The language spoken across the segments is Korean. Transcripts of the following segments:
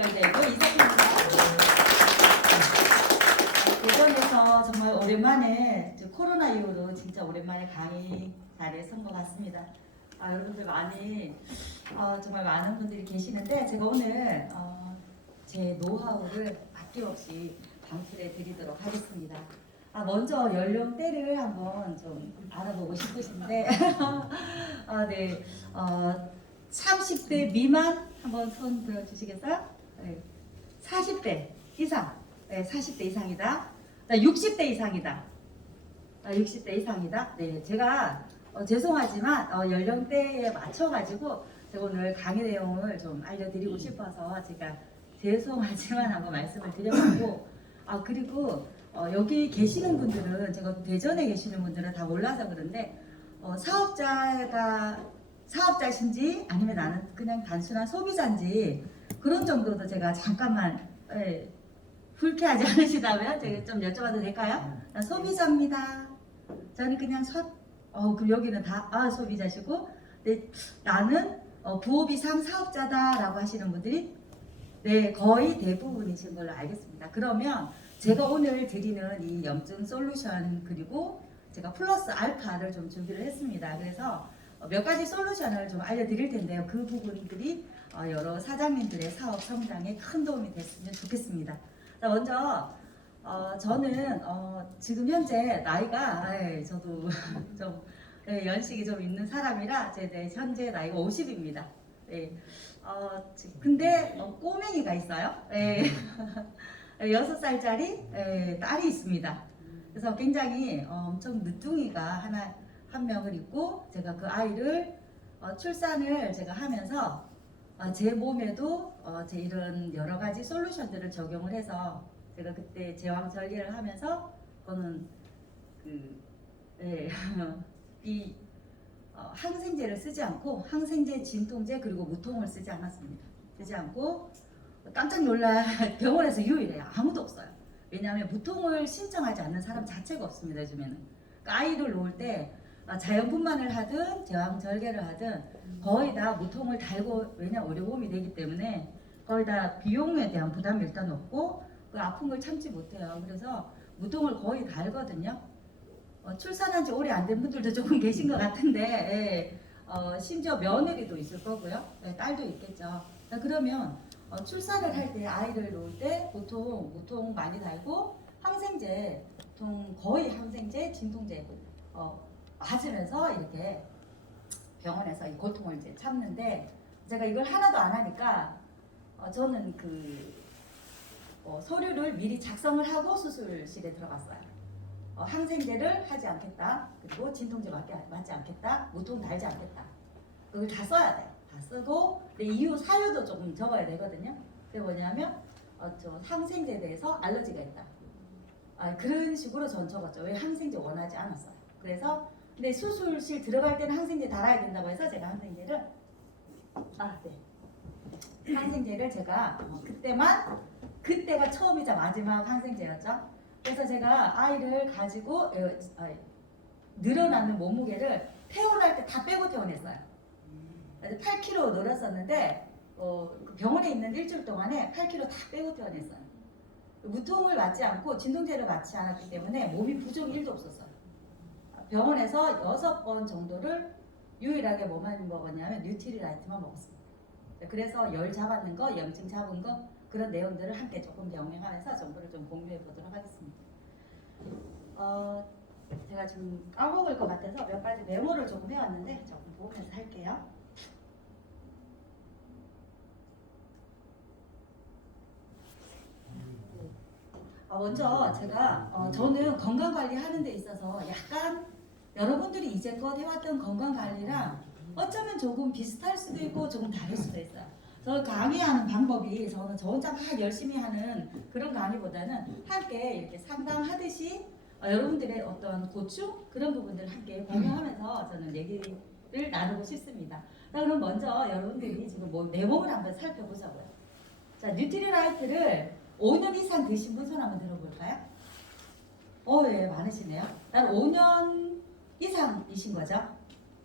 연결되고 이사입니다. 대전에서 정말 오랜만에 코로나 이후로 진짜 오랜만에 강의 자리에 선 것 같습니다. 여러분들 많이 정말 많은 분들이 계시는데 제가 오늘 제 노하우를 아낌없이 방출해 드리도록 하겠습니다. 먼저 연령대를 한번 좀 알아보고 싶으신데 네, 30대 미만 한번 손 들어주시겠어요? 네. 40대 이상, 네, 40대 이상이다. 60대 이상이다. 60대 이상이다. 네, 제가 죄송하지만 연령대에 맞춰가지고 제가 오늘 강의 내용을 좀 알려드리고 싶어서 제가 죄송하지만 한번 말씀을 드려보고 그리고 여기 계시는 분들은 제가 대전에 계시는 분들은 다 몰라서 그런데 사업자신지 아니면 나는 그냥 단순한 소비자인지 그런 정도도 제가 잠깐만 불쾌하지 않으시다면 제가 좀 여쭤봐도 될까요? 나 소비자입니다. 저는 그냥 그럼 여기는 다 소비자시고 나는 부업 이상 사업자다라고 하시는 분들이 네 거의 대부분이신 걸로 알겠습니다. 그러면 제가 오늘 드리는 이 염증 솔루션 그리고 제가 플러스 알파를 좀 준비를 했습니다. 그래서 몇 가지 솔루션을 좀 알려드릴 텐데요. 그 부분들이 여러 사장님들의 사업 성장에 큰 도움이 됐으면 좋겠습니다. 자, 먼저 저는 지금 현재 나이가 저도 좀 연식이 좀 있는 사람이라 제 현재 나이가 50입니다. 근데 꼬맹이가 있어요. 6살짜리 딸이 있습니다. 그래서 굉장히 엄청 늦둥이가 한 명을 있고 제가 그 아이를 출산을 제가 하면서 제 몸에도 제 이런 여러 가지 솔루션들을 적용을 해서 제가 그때 제왕절개를 하면서 저는 이 항생제를 쓰지 않고 항생제, 진통제 그리고 무통을 쓰지 않았습니다. 쓰지 않고 깜짝 놀라 병원에서 유일해요. 아무도 없어요. 왜냐하면 무통을 신청하지 않는 사람 자체가 없습니다. 요즘에는 그러니까 아이를 놓을 때 자연분만을 하든 제왕절개를 하든 거의 다 무통을 달고 왜냐 의료보험이 되기 때문에 거의 다 비용에 대한 부담이 일단 없고 그 아픈 걸 참지 못해요. 그래서 무통을 거의 달거든요. 출산한 지 오래 안 된 분들도 조금 계신 것 같은데 심지어 며느리도 있을 거고요. 딸도 있겠죠. 그러면 출산을 할 때 아이를 놓을 때 보통 무통 많이 달고 항생제 보통 거의 항생제, 진통제 맞으면서 이렇게 병원에서 이 고통을 이제 참는데 제가 이걸 하나도 안 하니까 저는 서류를 미리 작성을 하고 수술실에 들어갔어요. 항생제를 하지 않겠다. 그리고 진통제 맞지 않겠다. 무통 달지 않겠다. 그걸 다 써야 돼. 다 쓰고 이유 사유도 조금 적어야 되거든요. 그게 뭐냐면 저 항생제에 대해서 알러지가 있다. 그런 식으로 전 적었죠. 왜 항생제 원하지 않았어요. 그래서 근데 수술실 들어갈 때는 항생제 달아야 된다고 해서 제가 항생제를 항생제를 제가 그때가 처음이자 마지막 항생제였죠. 그래서 제가 아이를 가지고 늘어나는 몸무게를 퇴원할 때 다 빼고 퇴원했어요. 8kg 늘었었는데 병원에 있는 일주일 동안에 8kg 다 빼고 퇴원했어요. 무통을 맞지 않고 진통제를 맞지 않았기 때문에 몸이 부종이 1도 없었어요. 병원에서 6번 정도를 유일하게 뭐만 먹었냐면 뉴트리라이트만 먹었습니다. 그래서 열 잡았는 거, 염증 잡은 거 그런 내용들을 함께 조금 병행하면서 정보를 좀 공유해 보도록 하겠습니다. 제가 좀 까먹을 것 같아서 몇 가지 메모를 조금 해왔는데 조금 보면서 할게요. 먼저 제가 저는 건강관리 하는 데 있어서 약간 여러분들이 이제껏 해왔던 건강관리랑 어쩌면 조금 비슷할 수도 있고 조금 다를 수도 있어요. 저 강의하는 방법이 저는 저 혼자 막 열심히 하는 그런 강의보다는 함께 이렇게 상담하듯이 여러분들의 어떤 고충 그런 부분들을 함께 공유하면서 저는 얘기를 나누고 싶습니다. 자, 그럼 먼저 여러분들이 지금 내 몸을 한번 살펴보자고요. 자, 뉴트리라이트를 5년 이상 드신 분 손 한번 들어볼까요? 예, 많으시네요. 난 5년 이상이신 거죠?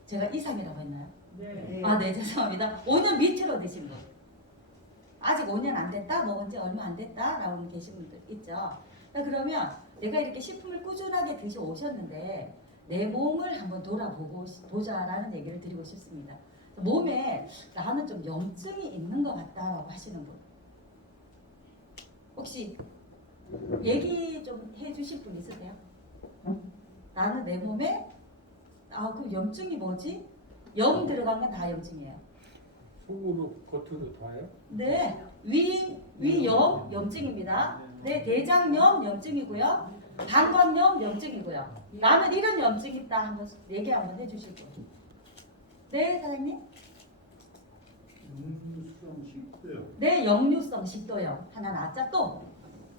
제가 이상이라고 했나요? 네. 네, 죄송합니다. 5년 밑으로 드신 분. 아직 5년 안 됐다, 먹은 지 얼마 안 됐다라고 계신 분들 있죠. 자, 그러면 내가 이렇게 식품을 꾸준하게 드셔 오셨는데 내 몸을 한번 돌아보고 보자라는 얘기를 드리고 싶습니다. 몸에 나는 좀 염증이 있는 것 같다라고 하시는 분 혹시 얘기 좀 해주실 분 있으세요? 나는 내 몸에 그 염증이 뭐지? 염 들어간 건 다 염증이에요. 속으로 겉으로 다요? 네, 위염 염증입니다. 네, 대장염 염증이고요. 방광염 염증이고요. 나는 이런 염증 있다 한번 얘기 한번 해주실 분. 네, 사장님. 역류성 식도염. 네, 역류성 식도염 하나 나왔죠. 또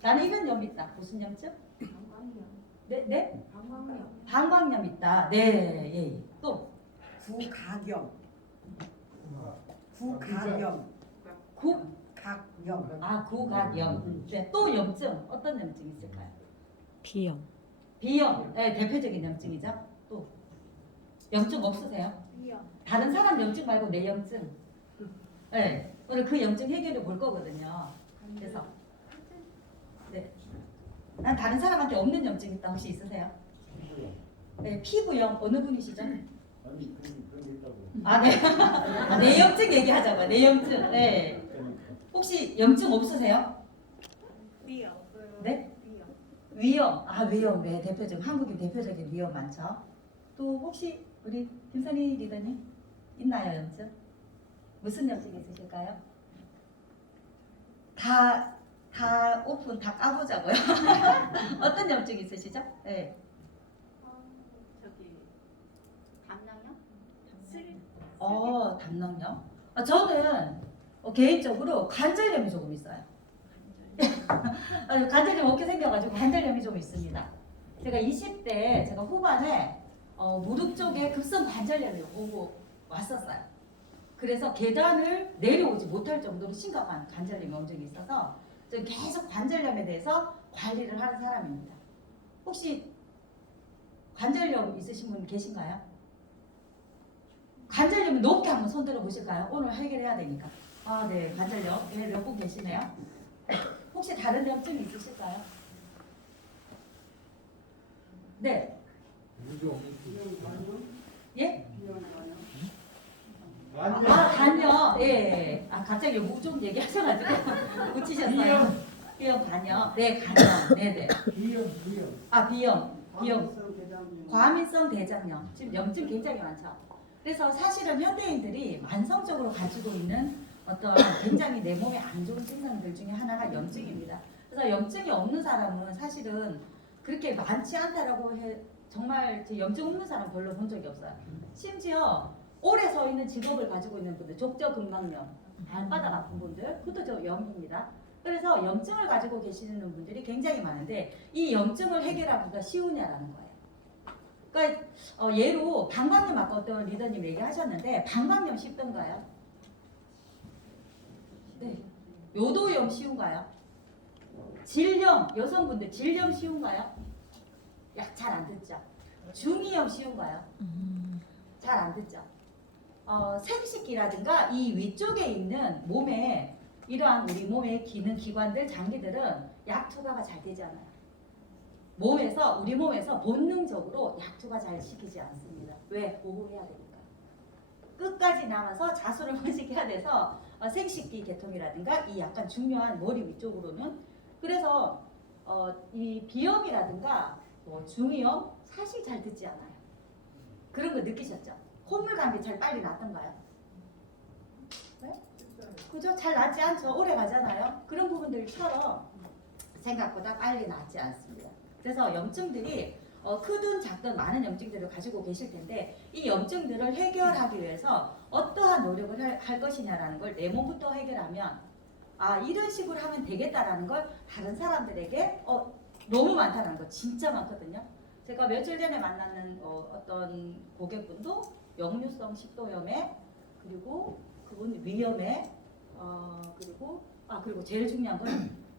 나는 이런 염 있다. 무슨 염증? 방광염. 네, 네. 방광염. 방광염 있다. 네, 예. 또 구각염. 아, 구각염. 각염. 구각염. 네, 또 염증 어떤 염증 있을까요? 비염. 비염. 네, 대표적인 염증이죠. 또 염증 없으세요? 위염. 다른 사람 염증 말고 내 염증. 네, 오늘 그 염증 해결해 볼 거거든요. 그래서 네, 난 다른 사람한테 없는 염증 있다 혹시 있으세요? 네, 피부염 어느 분이시죠? 아니 그런 게 있다고. 아, 네. 내 염증 얘기하자고요. 내 염증. 네. 혹시 염증 없으세요? 위염. 네? 위염. 위염. 위염. 네, 대표적 한국인 대표적인 위염 많죠. 또 혹시 우리 김선희 리더님 있나요, 염증? 무슨 염증 있으실까요? 다 오픈 다 까보자고요. 어떤 염증 있으시죠? 네. 저기 담낭염? 슬. 담낭염. 저는 개인적으로 관절염이 조금 있어요. 관절염 어깨 생겨가지고 관절염이 좀 있습니다. 제가 20대 제가 후반에 무릎 쪽에 급성 관절염이 오고 왔었어요. 그래서 계단을 내려오지 못할 정도로 심각한 관절염 염증이 있어서 저는 계속 관절염에 대해서 관리를 하는 사람입니다. 혹시 관절염 있으신 분 계신가요? 관절염 높게 한번 손 들어 보실까요? 오늘 해결해야 되니까. 네, 관절염. 네, 몇 분 계시네요. 혹시 다른 염증 있으실까요? 네. 무좀 예? 아니요. 간염. 예. 갑자기 무좀 얘기하셔가지고 붙이셨어요. 비염, 간염. 네, 간염. 네네. 비염. 비염. 과민성 대장염. 과민성 대장염. 지금 염증 굉장히 많죠. 그래서 사실은 현대인들이 만성적으로 가지고 있는 어떤 굉장히 내 몸에 안 좋은 증상들 중에 하나가 염증입니다. 그래서 염증이 없는 사람은 사실은 그렇게 많지 않다라고 해. 정말 염증 없는 사람 별로 본 적이 없어요. 심지어 오래 서 있는 직업을 가지고 있는 분들, 족저근막염, 발바닥 아픈 분들, 그것도 저 염입니다. 그래서 염증을 가지고 계시는 분들이 굉장히 많은데 이 염증을 해결하기가 쉬우냐라는 거예요. 그러니까 예로 방광염 아까 어떤 리더님 얘기하셨는데 방광염 쉽던가요? 네. 요도염 쉬운가요? 질염, 여성분들 질염 쉬운가요? 잘 안 듣죠. 중이염 쉬운가요? 잘 안 듣죠. 생식기라든가 이 위쪽에 있는 몸에 이러한 우리 몸의 기능 기관들 장기들은 약 투과가 잘 되지 않아요. 우리 몸에서 본능적으로 약 투과 잘 시키지 않습니다. 왜? 보호해야 되니까. 끝까지 남아서 자수를 번식해야 돼서 생식기 계통이라든가 이 약간 중요한 머리 위쪽으로는 그래서 이 비염이라든가 중이염 사실 잘 듣지 않아요. 그런 거 느끼셨죠? 콧물 감기 잘 빨리 낫던가요? 네? 그죠? 잘 낫지 않죠? 오래 가잖아요. 그런 부분들처럼 생각보다 빨리 낫지 않습니다. 그래서 염증들이 크든 작든 많은 염증들을 가지고 계실 텐데 이 염증들을 해결하기 위해서 어떠한 노력을 할 것이냐라는 걸 내 몸부터 해결하면 이런 식으로 하면 되겠다라는 걸 다른 사람들에게 너무 많다는 거 진짜 많거든요. 제가 며칠 전에 만나는 어떤 고객분도 역류성 식도염에 그리고 그분 위염에 그리고 제일 중요한 건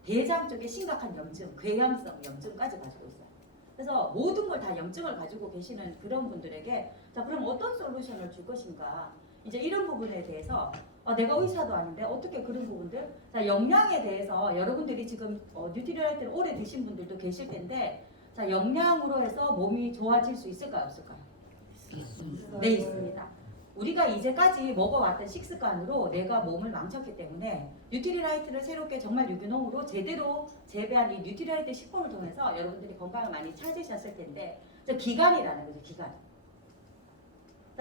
대장 쪽에 심각한 염증, 궤양성 염증까지 가지고 있어요. 그래서 모든 걸 다 염증을 가지고 계시는 그런 분들에게 자 그럼 어떤 솔루션을 줄 것인가? 이제 이런 부분에 대해서 내가 의사도 아닌데 어떻게 그런 부분들? 자, 영양에 대해서 여러분들이 지금 뉴트리라이트를 오래 드신 분들도 계실 텐데, 자, 영양으로 해서 몸이 좋아질 수 있을까요, 없을까요? 네, 있습니다. 우리가 이제까지 먹어왔던 식습관으로 내가 몸을 망쳤기 때문에 뉴트리라이트를 새롭게 정말 유기농으로 제대로 재배한 이 뉴트리라이트 식품을 통해서 여러분들이 건강을 많이 찾으셨을 텐데, 기간이라는 거죠, 기간.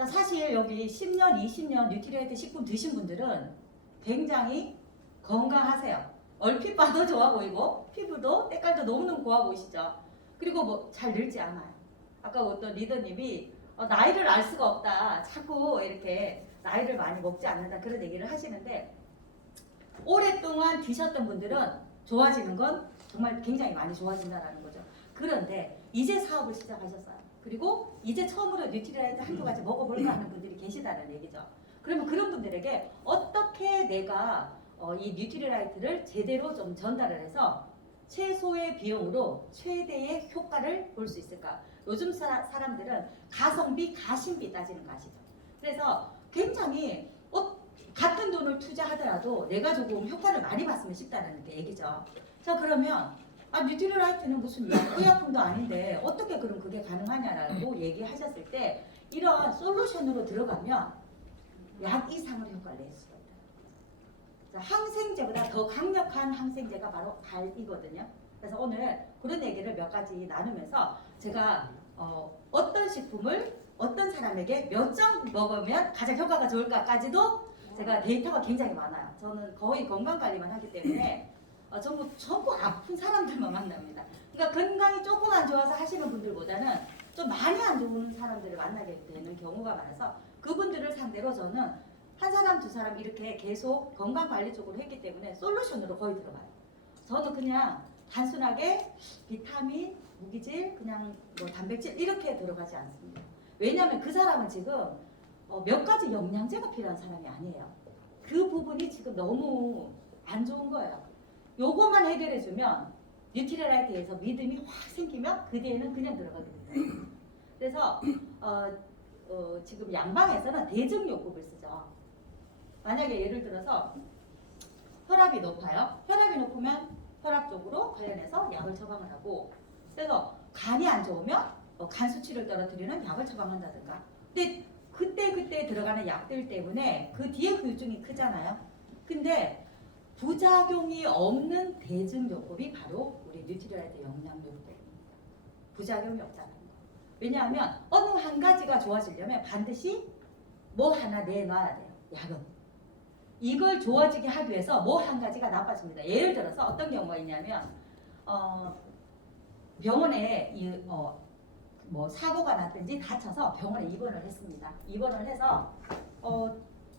사실 여기 10년, 20년 뉴트리라이트 식품 드신 분들은 굉장히 건강하세요. 얼핏 봐도 좋아 보이고 피부도 때깔도 너무너무 고와 보이시죠. 그리고 뭐 잘 늙지 않아요. 아까 어떤 리더님이 나이를 알 수가 없다. 자꾸 이렇게 나이를 많이 먹지 않는다. 그런 얘기를 하시는데, 오랫동안 드셨던 분들은 좋아지는 건 정말 굉장히 많이 좋아진다는 거죠. 그런데 이제 사업을 시작하셨어요. 그리고 이제 처음으로 뉴트리라이트 한두 가지 먹어볼까 하는 분들이 계시다는 얘기죠. 그러면 그런 분들에게 어떻게 내가 이 뉴트리라이트를 제대로 좀 전달을 해서 최소의 비용으로 최대의 효과를 볼 수 있을까? 요즘 사람들은 가성비, 가심비 따지는 거 아시죠? 그래서 굉장히 같은 돈을 투자하더라도 내가 조금 효과를 많이 봤으면 싶다는 게 얘기죠. 자, 그러면 뉴트리라이트는 무슨 의약품도 아닌데 어떻게 그럼 그게 가능하냐라고 얘기하셨을 때, 이런 솔루션으로 들어가면 약 이상의 효과를 낼 수가 있다. 자, 항생제보다 더 강력한 항생제가 바로 갈이거든요. 그래서 오늘 그런 얘기를 몇 가지 나누면서 제가 어떤 식품을 어떤 사람에게 몇 점 먹으면 가장 효과가 좋을까까지도 제가 데이터가 굉장히 많아요. 저는 거의 건강관리만 하기 때문에 전부 아픈 사람들만 만납니다. 그러니까 건강이 조금 안 좋아서 하시는 분들보다는 좀 많이 안 좋은 사람들을 만나게 되는 경우가 많아서 그분들을 상대로 저는 한 사람 두 사람 이렇게 계속 건강관리 쪽으로 했기 때문에 솔루션으로 거의 들어가요. 저는 그냥 단순하게 비타민, 무기질, 그냥 뭐 단백질 이렇게 들어가지 않습니다. 왜냐하면 그 사람은 지금 몇 가지 영양제가 필요한 사람이 아니에요. 그 부분이 지금 너무 안 좋은 거예요. 요것만 해결해주면 뉴트리라이트에서 믿음이 확 생기면 그 뒤에는 그냥 들어가게 됩니다. 그래서 지금 양방에서는 대증요법을 쓰죠. 만약에 예를 들어서 혈압이 높아요. 혈압이 높으면 혈압 쪽으로 관련해서 약을 처방을 하고, 그래서 간이 안 좋으면 간 수치를 떨어뜨리는 약을 처방한다든가. 근데 그때 들어가는 약들 때문에 그 뒤에 후유증이 크잖아요. 근데 부작용이 없는 대증요법이 바로 우리 뉴트리라이트 영양요법입니다. 부작용이 없잖아요. 왜냐하면 어느 한 가지가 좋아지려면 반드시 뭐 하나 내놔야 돼요. 약은. 이걸 좋아지게 하기 위해서 뭐 한 가지가 나빠집니다. 예를 들어서 어떤 경우가 있냐면 병원에 뭐 사고가 났든지 다쳐서 병원에 입원을 했습니다. 입원을 해서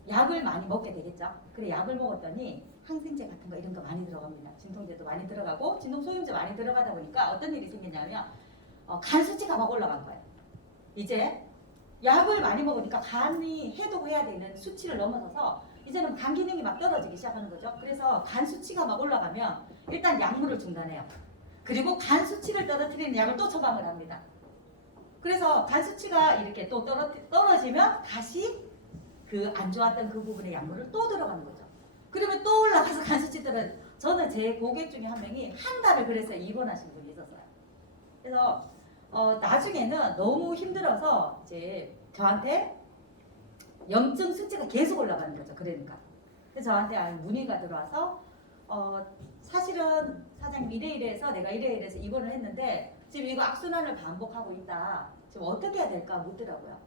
약을 많이 먹게 되겠죠. 그래 약을 먹었더니 항생제 같은 거 이런 거 많이 들어갑니다. 진통제도 많이 들어가고 진통소염제 많이 들어가다 보니까 어떤 일이 생기냐면 간 수치가 막 올라간 거예요. 이제 약을 많이 먹으니까 간이 해독해야 되는 수치를 넘어서서 이제는 간 기능이 막 떨어지기 시작하는 거죠. 그래서 간 수치가 막 올라가면 일단 약물을 중단해요. 그리고 간 수치를 떨어뜨리는 약을 또 처방을 합니다. 그래서 간 수치가 이렇게 또 떨어지면 다시 그 안 좋았던 그 부분의 약물을 또 들어가는 거죠. 그러면 또 올라가서 간 수치 떨어져. 저는 제 고객 중에 한 명이 한 달을 그래서 입원하신 분이 있었어요. 그래서 나중에는 너무 힘들어서 이제 저한테 염증 수치가 계속 올라가는 거죠. 그러니까. 그래서 저한테 문의가 들어와서 사실은 사장님 이래서 내가 이래서 입원을 했는데 지금 이거 악순환을 반복하고 있다. 지금 어떻게 해야 될까 묻더라고요.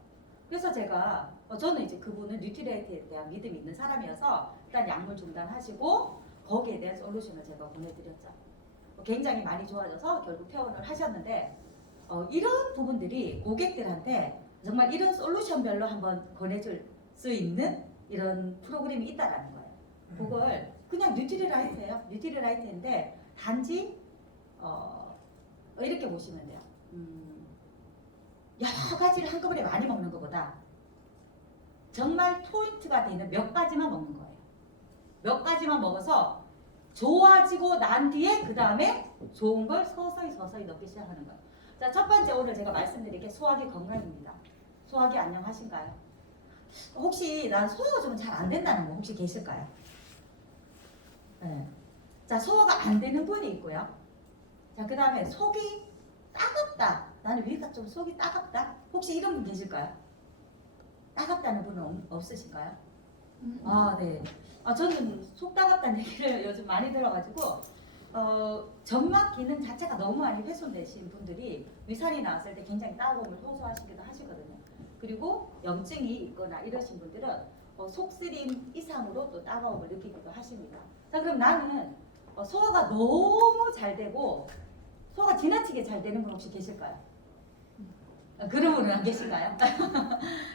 그래서 제가 저는 이제 그분은 뉴트리라이트에 대한 믿음이 있는 사람이어서 일단 약물 중단하시고 거기에 대한 솔루션을 제가 보내드렸죠. 굉장히 많이 좋아져서 결국 퇴원을 하셨는데 이런 부분들이 고객들한테 정말 이런 솔루션별로 한번 권해줄 수 있는 이런 프로그램이 있다라는 거예요. 그걸 그냥 뉴트리라이트예요. 뉴트리라이트인데 단지 이렇게 보시면 돼요. 여러 가지를 한꺼번에 많이 먹는 것보다 정말 포인트가 되는 몇 가지만 먹는 거예요. 몇 가지만 먹어서 좋아지고 난 뒤에 그 다음에 좋은 걸 서서히 넣기 시작하는 거예요. 자, 첫 번째 오늘 제가 말씀드린 게 소화기 건강입니다. 소화기 안녕하신가요? 혹시 난 소화가 좀 잘 안 된다는 분 혹시 계실까요? 네. 자, 소화가 안 되는 분이 있고요. 자, 그 다음에 속이 따갑다. 나는 위가 좀 속이 따갑다. 혹시 이런 분 계실까요? 따갑다는 분은 없으신가요? 아, 네. 저는 속 따갑다는 얘기를 요즘 많이 들어가지고 점막 기능 자체가 너무 많이 훼손되신 분들이 위산이 나왔을 때 굉장히 따가움을 호소하시기도 하시거든요. 그리고 염증이 있거나 이러신 분들은 속쓰림 이상으로 또 따가움을 느끼기도 하십니다. 자, 그럼 나는 소화가 너무 잘 되고 소화가 지나치게 잘 되는 분 혹시 계실까요? 그런 분은 안 계신가요? 자,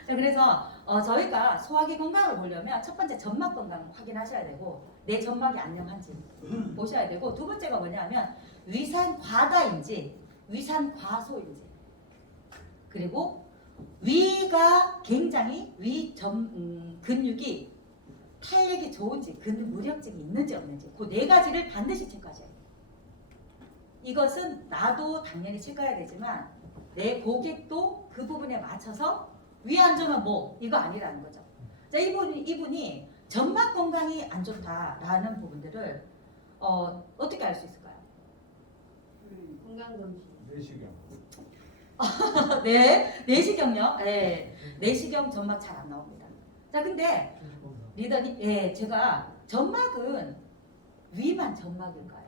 그래서 저희가 소화기 건강을 보려면 첫 번째 점막 건강 확인하셔야 되고 내 점막이 안녕한지 보셔야 되고 두 번째가 뭐냐면 위산 과다인지 위산 과소인지 그리고 위가 굉장히 근육이 탄력이 좋은지 근무력증이 있는지 없는지 그 네 가지를 반드시 체크하셔야 돼요. 이것은 나도 당연히 체크해야 되지만 내 고객도 그 부분에 맞춰서 위 안 좋으면 뭐 이거 아니라는 거죠. 자, 이분이 점막 건강이 안 좋다라는 부분들을 어떻게 알 수 있을까요? 건강검진. 내시경. 네, 내시경요. 네, 내시경 점막 잘 안 나옵니다. 자, 근데 리더님, 예, 제가 점막은 위만 점막일까요?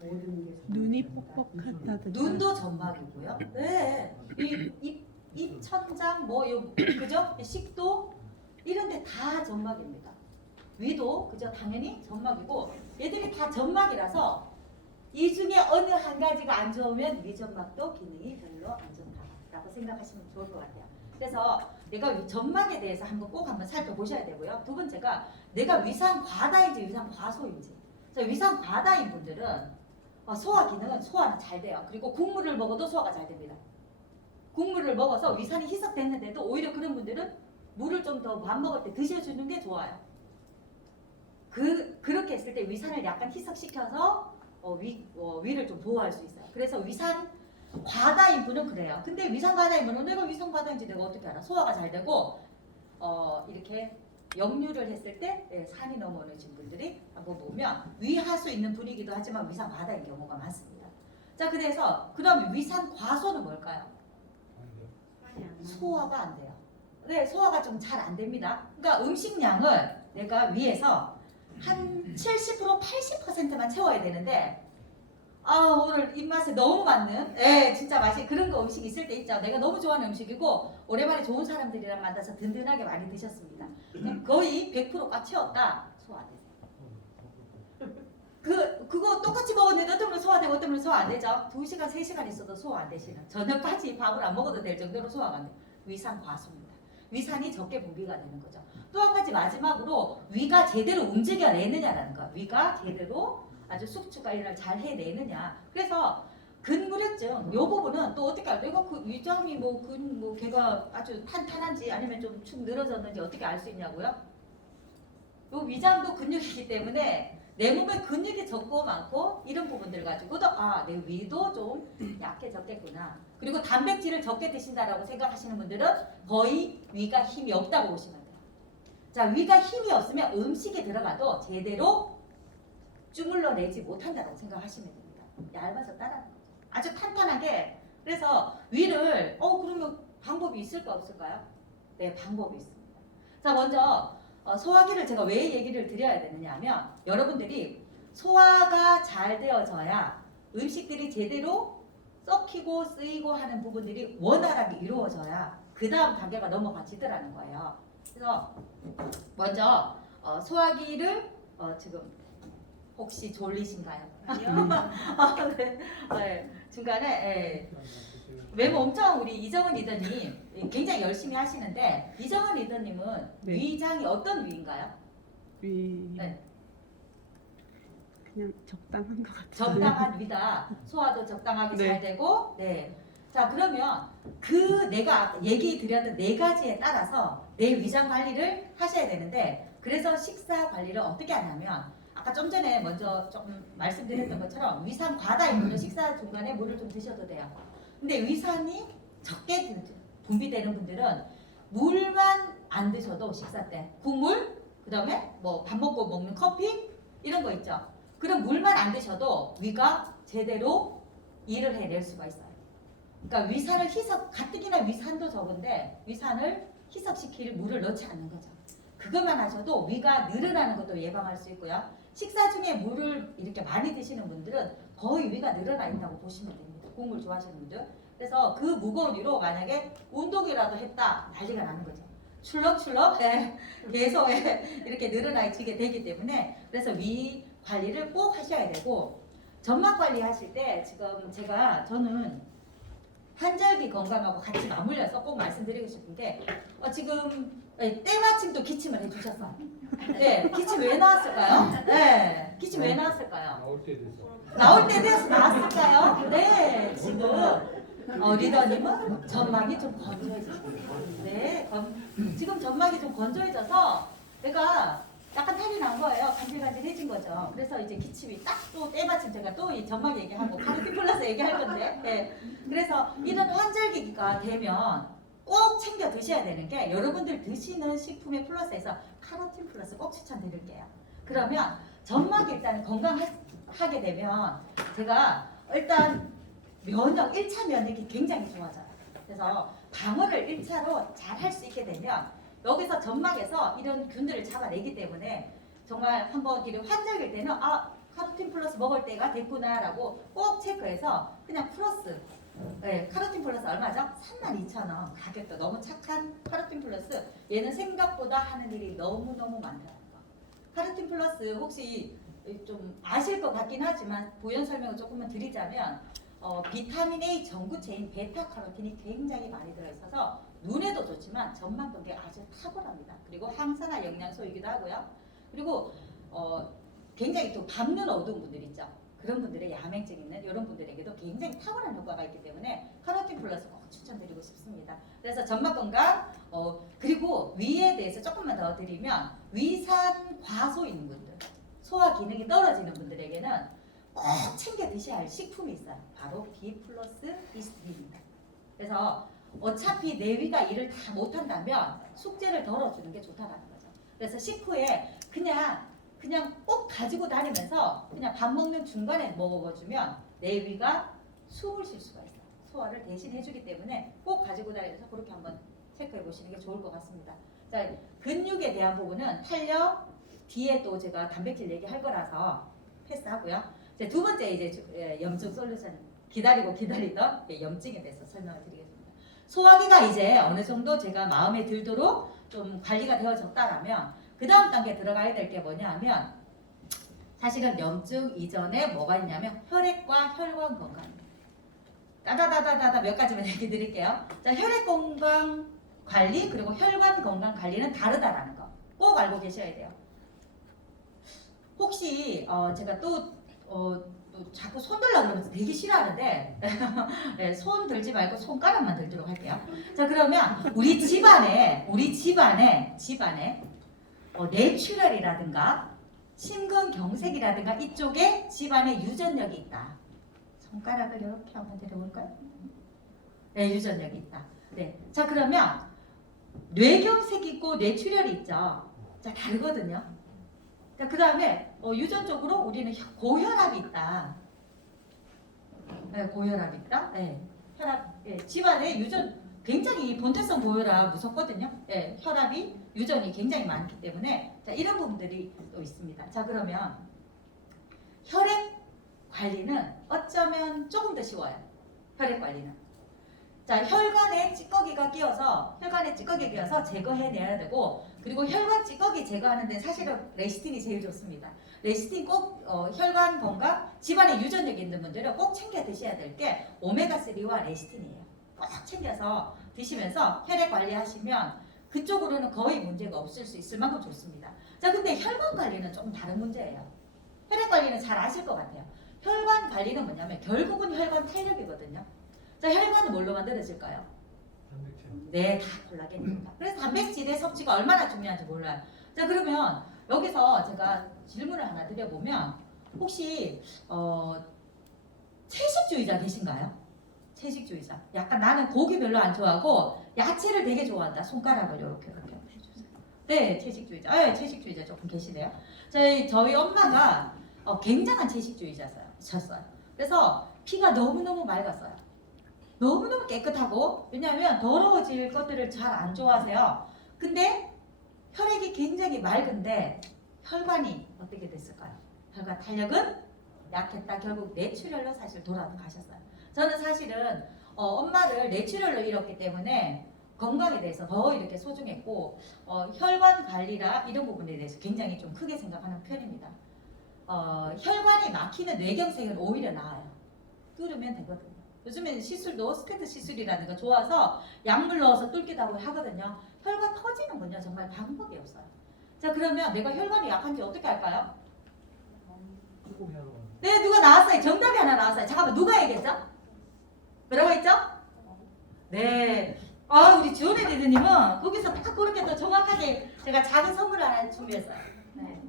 모든 게 눈이 뻑뻑하다든가 눈도 점막이고요. 네, 입천장 그죠? 식도 이런데 다 점막입니다. 위도 그죠? 당연히 점막이고 얘들이 다 점막이라서 이 중에 어느 한 가지가 안 좋으면 위점막도 기능이 별로 안 좋다라고 생각하시면 좋을 것 같아요. 그래서 내가 점막에 대해서 꼭 한번 살펴보셔야 되고요. 두 번째가 내가 위산 과다인지 위산 과소인지. 위산 과다인 분들은 소화 기능은 소화는 잘 돼요. 그리고 국물을 먹어도 소화가 잘 됩니다. 국물을 먹어서 위산이 희석됐는데도 오히려 그런 분들은 물을 좀 더 밥 먹을 때 드셔주는 게 좋아요. 그렇게 했을 때 위산을 약간 희석시켜서 위를 좀 보호할 수 있어요. 그래서 위산 과다인 분은 그래요. 근데 위산 과다인 분은 내가 위산 과다인지 내가 어떻게 알아? 소화가 잘 되고 이렇게 역류를 했을 때 산이 넘어오신 분들이 한번 보면 위하수 있는 분이기도 하지만 위산 과다인 경우가 많습니다. 자, 그래서 그럼 위산 과소는 뭘까요? 소화가 안 돼요. 네, 소화가 좀 잘 안 됩니다. 그러니까 음식량을 내가 위에서 한 70% 80%만 채워야 되는데 오늘 입맛에 너무 맞는 진짜 맛이 그런 거 음식 있을 때 있죠. 내가 너무 좋아하는 음식이고 오랜만에 좋은 사람들이랑 만나서 든든하게 많이 드셨습니다. 거의 100% 꽉 채웠다. 소화 안 되세요. 그거 똑같이 먹었는데 어떤 분은 소화되고 어떤 분은 소화 안 되죠. 2시간 3시간 있어도 소화 안 되시는 저녁까지 밥을 안 먹어도 될 정도로 소화가 안 돼요. 위산 과소입니다. 위산이 적게 분비가 되는 거죠. 또 한 가지 마지막으로 위가 제대로 움직여내느냐라는 거. 위가 제대로 아주 숙취가 일을 잘 해내느냐. 그래서 근무력증 이 부분은 또 어떻게 알아요? 내가 그 위장이 걔가 아주 탄탄한지 아니면 좀 축 늘어졌는지 어떻게 알 수 있냐고요? 요 위장도 근육이기 때문에 내 몸에 근육이 적고 많고 이런 부분들 가지고도 내 위도 좀 약해졌겠구나. 그리고 단백질을 적게 드신다라고 생각하시는 분들은 거의 위가 힘이 없다고 보시면 돼요. 자, 위가 힘이 없으면 음식에 들어가도 제대로 주물러 내지 못한다고 생각하시면 됩니다. 얇아서 따라하는 거죠. 아주 탄탄하게. 그래서 위를 그러면 방법이 있을까 없을까요? 네, 방법이 있습니다. 자, 먼저 소화기를 제가 왜 얘기를 드려야 되느냐 하면 여러분들이 소화가 잘 되어져야 음식들이 제대로 썩히고 쓰이고 하는 부분들이 원활하게 이루어져야 그 다음 단계가 넘어가지더라는 거예요. 그래서 먼저 소화기를 지금 혹시 졸리신가요? 아니요. 네. 중간에 외모 엄청 우리 이정은 리더님 굉장히 열심히 하시는데 이정은 리더님은 네. 위장이 어떤 위인가요? 위 네. 그냥 적당한 것 같아요. 적당한 위다. 소화도 적당하게 네. 잘 되고. 네. 자, 그러면 내가 얘기 드렸던 네 가지에 따라서 내 위장 관리를 하셔야 되는데 그래서 식사 관리를 어떻게 하냐면 아까 좀 전에 먼저 조금 말씀드렸던 것처럼 위산 과다인 분은 식사 중간에 물을 좀 드셔도 돼요. 근데 위산이 적게 분비되는 분들은 물만 안 드셔도 식사 때 국물, 그다음에 뭐 밥 먹고 먹는 커피 이런 거 있죠. 그럼 물만 안 드셔도 위가 제대로 일을 해낼 수가 있어요. 그러니까 위산을 가뜩이나 위산도 적은데 위산을 희석시킬 물을 넣지 않는 거죠. 그것만 하셔도 위가 늘어나는 것도 예방할 수 있고요. 식사 중에 물을 이렇게 많이 드시는 분들은 거의 위가 늘어나 있다고 보시면 됩니다. 국물 좋아하시는 분들. 그래서 그 무거운 위로 만약에 운동이라도 했다 난리가 나는 거죠. 출렁출렁 계속 이렇게 늘어나지게 되기 때문에 그래서 위 관리를 꼭 하셔야 되고 점막 관리 하실 때 지금 저는 환절기 건강하고 같이 맞물려서 꼭 말씀드리고 싶은 게 지금 때마침 또 기침을 해주셨어요. 네, 기침 왜 나왔을까요? 네, 기침 왜 나왔을까요? 나올 때 돼서. 나올 때 돼서 나왔을까요? 네, 지금 리더님은 점막이 좀 건조해졌습니다. 네, 지금 점막이 좀 건조해져서 내가 약간 탈이 난 거예요. 간질간질해진 거죠. 그래서 이제 기침이 딱 또 때마침 제가 또 이 점막 얘기하고 카르틴 플러스 얘기할 건데, 네. 그래서 이런 환절기가 되면 꼭 챙겨 드셔야 되는 게 여러분들 드시는 식품의 플러스에서 카로틴 플러스 꼭 추천드릴게요. 그러면 점막이 일단 건강하게 되면 제가 일단 1차 면역이 굉장히 좋아져요. 그래서 방어를 1차로 잘 할 수 있게 되면 여기서 점막에서 이런 균들을 잡아내기 때문에 정말 한번 환절기일 때는 카로틴 플러스 먹을 때가 됐구나라고 꼭 체크해서 그냥 플러스 카로틴 플러스 얼마죠? 32,000원. 가격도 너무 착한 카로틴 플러스. 얘는 생각보다 하는 일이 너무너무 많다는 거. 카로틴 플러스 혹시 좀 아실 것 같긴 하지만 부연 설명을 조금만 드리자면 비타민 A 전구체인 베타카로틴이 굉장히 많이 들어있어서 눈에도 좋지만 점막 건강에 아주 탁월합니다. 그리고 항산화 영양소이기도 하고요. 그리고 굉장히 또 밤눈 어두운 분들 있죠. 그런 분들의 야맹증 있는 이런 분들에게도 굉장히 탁월한 효과가 있기 때문에 카로틴 플러스 꼭 추천드리고 싶습니다. 그래서 점막 건강 그리고 위에 대해서 조금만 더 드리면 위산 과소 있는 분들, 소화 기능이 떨어지는 분들에게는 꼭 챙겨 드셔야 할 식품이 있어요. 바로 B 플러스 B3입니다. 그래서 어차피 내 위가 일을 다 못한다면 숙제를 덜어주는 게 좋다라는 거죠. 그래서 식후에 그냥 꼭 가지고 다니면서 그냥 밥 먹는 중간에 먹어주면 내 위가 숨을 쉴 수가 있어요. 소화를 대신 해주기 때문에 꼭 가지고 다니면서 그렇게 한번 체크해 보시는 게 좋을 것 같습니다. 자, 근육에 대한 부분은 탄력 뒤에 또 제가 단백질 얘기할 거라서 패스하고요. 이제 두 번째 이제 염증 솔루션 기다리던 염증에 대해서 설명을 드리겠습니다. 소화기가 이제 어느 정도 제가 마음에 들도록 좀 관리가 되어졌다라면 그 다음 단계에 들어가야 될 게 뭐냐 하면 사실은 염증 이전에 뭐가 있냐면 혈액과 혈관 건강입니다. 따다다다다다 몇 가지만 얘기 드릴게요. 자, 혈액 건강 관리 그리고 혈관 건강 관리는 다르다라는 거 꼭 알고 계셔야 돼요. 혹시 제가 또 자꾸 손 들라 그러면서 되게 싫어하는데 네, 손 들지 말고 손가락만 들도록 할게요. 자, 그러면 우리 집안에 뇌출혈이라든가 심근경색이라든가 이쪽에 집안에 유전력이 있다. 손가락을 이렇게 한번 들어볼까요? 네, 유전력이 있다. 네, 자 그러면 뇌경색이 있고 뇌출혈이 있죠. 자, 다르거든요. 자, 그 다음에 유전적으로 우리는 고혈압이 있다. 네, 고혈압이 있다. 네, 혈압, 집안에 유전 굉장히 본태성 고혈압 무섭거든요. 네, 혈압이 유전이 굉장히 많기 때문에 자, 이런 부분들이 또 있습니다. 자, 그러면 혈액 관리는 어쩌면 조금 더 쉬워요. 혈액 관리는. 자, 혈관에 찌꺼기가 끼어서 제거해내야 되고 그리고 혈관 찌꺼기 제거하는 데는 사실은 레시틴이 제일 좋습니다. 레시틴 꼭 혈관 건강, 집안에 유전력이 있는 분들은 꼭 챙겨 드셔야 될 게 오메가3와 레시틴이에요. 꼭 챙겨서 드시면서 혈액 관리하시면 그쪽으로는 거의 문제가 없을 수 있을 만큼 좋습니다. 자, 근데 혈관 관리는 조금 다른 문제예요. 혈액 관리는 잘 아실 것 같아요. 혈관 관리는 뭐냐면 결국은 혈관 탄력이거든요. 자, 혈관은 뭘로 만들어질까요? 단백질. 네, 다 콜라겐입니다. 그래서 단백질의 섭취가 얼마나 중요한지 몰라요. 자, 그러면 여기서 제가 질문을 하나 드려보면 혹시 채식주의자 계신가요? 채식주의자. 약간 나는 고기 별로 안 좋아하고 야채를 되게 좋아한다. 손가락을 이렇게 해주죠. 네, 채식주의자. 네, 채식주의자 조금 계시네요. 저희 엄마가 굉장한 채식주의자셨어요. 그래서 피가 너무너무 맑았어요. 너무너무 깨끗하고, 왜냐하면 더러워질 것들을 잘 안 좋아하세요. 근데 혈액이 굉장히 맑은데 혈관이 어떻게 됐을까요? 혈관 탄력은 약했다. 결국 뇌출혈로 사실 돌아가셨어요. 저는 사실은 엄마를 뇌출혈로 잃었기 때문에 건강에 대해서 더 이렇게 소중했고 혈관 관리라 이런 부분에 대해서 굉장히 좀 크게 생각하는 편입니다. 혈관이 막히는 뇌경색은 오히려 나아요. 뚫으면 되거든요. 요즘엔 시술도 스테트 시술이라는 거 좋아서 약물 넣어서 뚫기도 하고 하거든요. 혈관 터지는군요. 정말 방법이 없어요. 자, 그러면 내가 혈관이 약한지 어떻게 할까요? 조금 해야 네, 누가 나왔어요. 정답이 하나 나왔어요. 잠깐만, 누가 얘기했죠? 뭐라고 했죠? 네. 우리 지원의 리드님은 거기서 딱 그렇게 더 정확하게 제가 작은 선물을 하나 준비했어요. 네.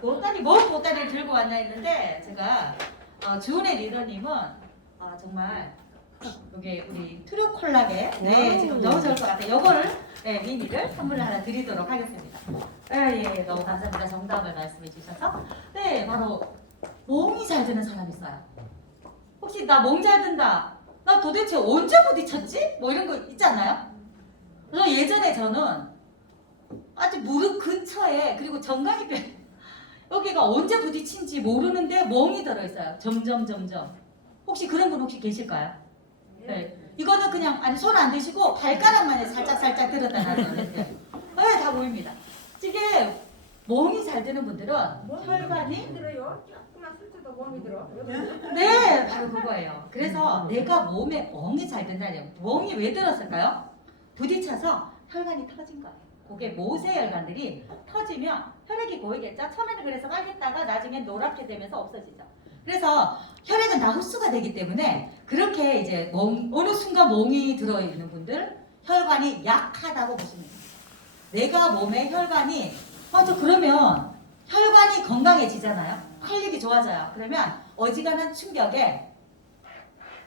보따리를 들고 왔나 했는데 제가 지원의 리더님은 정말 여기 우리 트루 콜라겐 지금 너무 좋을 것 같아요. 요거를 미니를 선물을 하나 드리도록 하겠습니다. 예, 너무 감사합니다. 정답을 말씀해 주셔서. 네, 바로 몽이 잘 드는 사람 있어요. 혹시 나 몽 잘 든다. 나 도대체 언제 부딪혔지? 뭐 이런 거 있지 않나요? 그래서 예전에 저는 아주 무릎 근처에 그리고 정강이뼈 여기가 언제 부딪힌지 모르는데 멍이 들어있어요. 점점. 혹시 그런 분 혹시 계실까요? 네. 이거는 그냥 손 안 대시고 발가락만 살짝 들었다 놨는데 네, 다 보입니다. 이게 멍이 잘 드는 분들은 혈관이 들어요? 조금만 쓸때도 몸이 들어. 네, 바로 그거예요. 그래서 내가 몸에 멍이 잘 든다는 멍이 왜 들었을까요? 부딪혀서 혈관이 터진 거예요. 그게 모세혈관들이 터지면 혈액이 고이겠죠. 처음에는 그래서 빨겠다가 나중에 노랗게 되면서 없어지죠. 그래서 혈액은 다 흡수가 되기 때문에 그렇게 이제 어느 순간 멍이 들어있는 분들 혈관이 약하다고 보시면 됩니다. 내가 몸에 혈관이 그러면 혈관이 건강해지잖아요. 활력이 좋아져요. 그러면 어지간한 충격에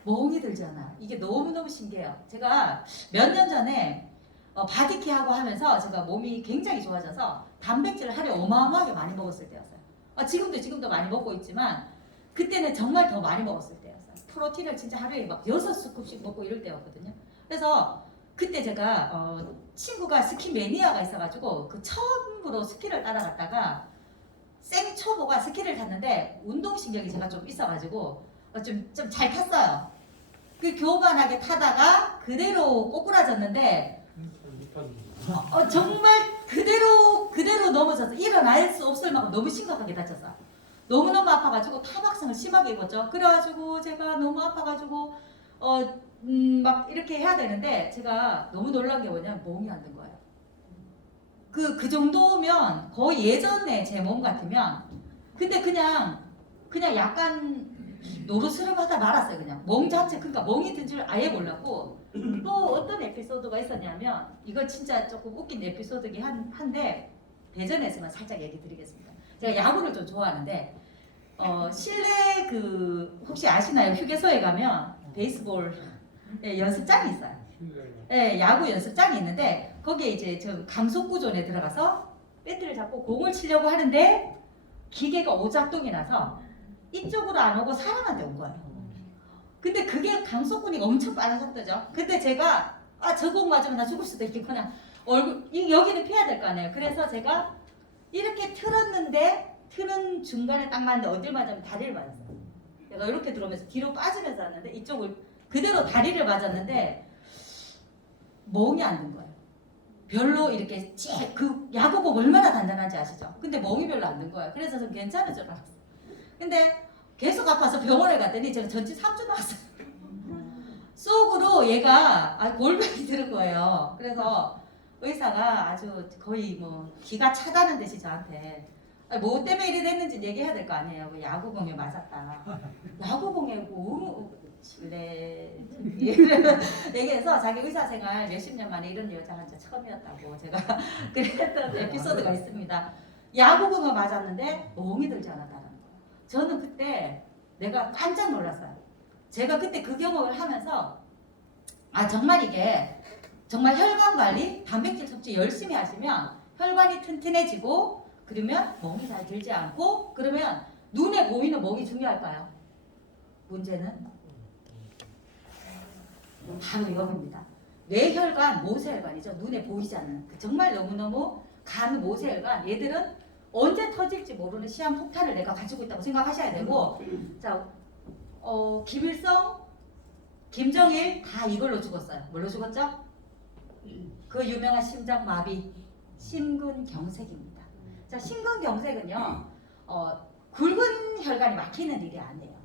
멍이 들잖아요. 이게 너무너무 신기해요. 제가 몇 년 전에 바디케어하고 하면서 제가 몸이 굉장히 좋아져서 단백질을 하루에 어마어마하게 많이 먹었을 때였어요. 지금도 많이 먹고 있지만 그때는 정말 더 많이 먹었을 때였어요. 프로틴을 진짜 하루에 막 6스쿱씩 먹고 이럴 때였거든요. 그래서 그때 제가 친구가 스키 매니아가 있어가지고 그 처음으로 스키를 따라갔다가 생초보가 스키를 탔는데 운동신경이 제가 좀 있어가지고 좀 잘 탔어요. 그 교만하게 타다가 그대로 꼬꾸라졌는데 정말 그대로 넘어져서 일어날 수 없을 만큼 너무 심각하게 다쳤어요. 너무너무 아파가지고 타박상을 심하게 입었죠. 그래가지고 제가 너무 아파가지고 막 이렇게 해야 되는데 제가 너무 놀란 게 뭐냐면 멍이 안 든 거예요. 그 정도면 거의 예전에 제 몸 같으면 근데 그냥 약간 노릇스름하다 말았어요. 그냥 멍 자체 그러니까 멍이 든 줄 아예 몰랐고 또 어떤 에피소드가 있었냐면 이거 진짜 조금 웃긴 에피소드긴 한데 대전에서만 살짝 얘기 드리겠습니다. 제가 야구를 좀 좋아하는데 실내 혹시 아시나요? 휴게소에 가면 베이스볼 연습장이 있어요. 야구 연습장이 있는데 거기에 이제 저 강속구존에 들어가서 배트를 잡고 공을 치려고 하는데 기계가 오작동이 나서 이쪽으로 안 오고 사람한테 온 거예요. 근데 그게 강속군이가 엄청 빠른 속도죠. 근데 제가 저 공 맞으면 나 죽을 수도 있겠구나. 여기는 피해야 될 거 아니에요. 그래서 제가 이렇게 틀었는데 틀은 중간에 딱 맞는데 어딜 맞으면 다리를 맞았어요. 내가 이렇게 들어오면서 뒤로 빠지면서 왔는데 이쪽을 그대로 다리를 맞았는데 멍이 안 든 거예요. 별로 이렇게 그 야구공 얼마나 단단한지 아시죠? 근데 멍이 별로 안 든 거예요. 그래서 좀 괜찮은 줄 알았어요. 근데 계속 아파서 병원에 갔더니 제가 전치 3주 나왔어요. 속으로 얘가 골병이 들은 거예요. 그래서 의사가 아주 거의 뭐 기가 차다는 듯이 저한테 뭐 때문에 이래 됐는지 얘기해야 될 거 아니에요. 야구공에 맞았다. 야구공에 칠레 얘기해서 자기 의사 생활 몇십 년 만에 이런 여자가 진짜 처음이었다고 제가 그랬던 에피소드가 있습니다. 야구공에 맞았는데 멍이 들지 않았다는 거예요. 저는 그때 내가 깜짝 놀랐어요. 제가 그때 그 경험을 하면서 정말 이게 정말 혈관 관리, 단백질 섭취 열심히 하시면 혈관이 튼튼해지고 그러면 멍이 잘 들지 않고 그러면 눈에 보이는 멍이 중요할까요? 문제는 바로 이겁니다. 뇌혈관, 모세혈관이죠. 눈에 보이지 않는 정말 너무너무 간 모세혈관 얘들은 언제 터질지 모르는 시한폭탄을 내가 가지고 있다고 생각하셔야 되고 자, 김일성, 김정일 다 이걸로 죽었어요. 뭘로 죽었죠? 그 유명한 심장마비 심근경색입니다. 자, 심근경색은요 굵은 혈관이 막히는 일이 아니에요.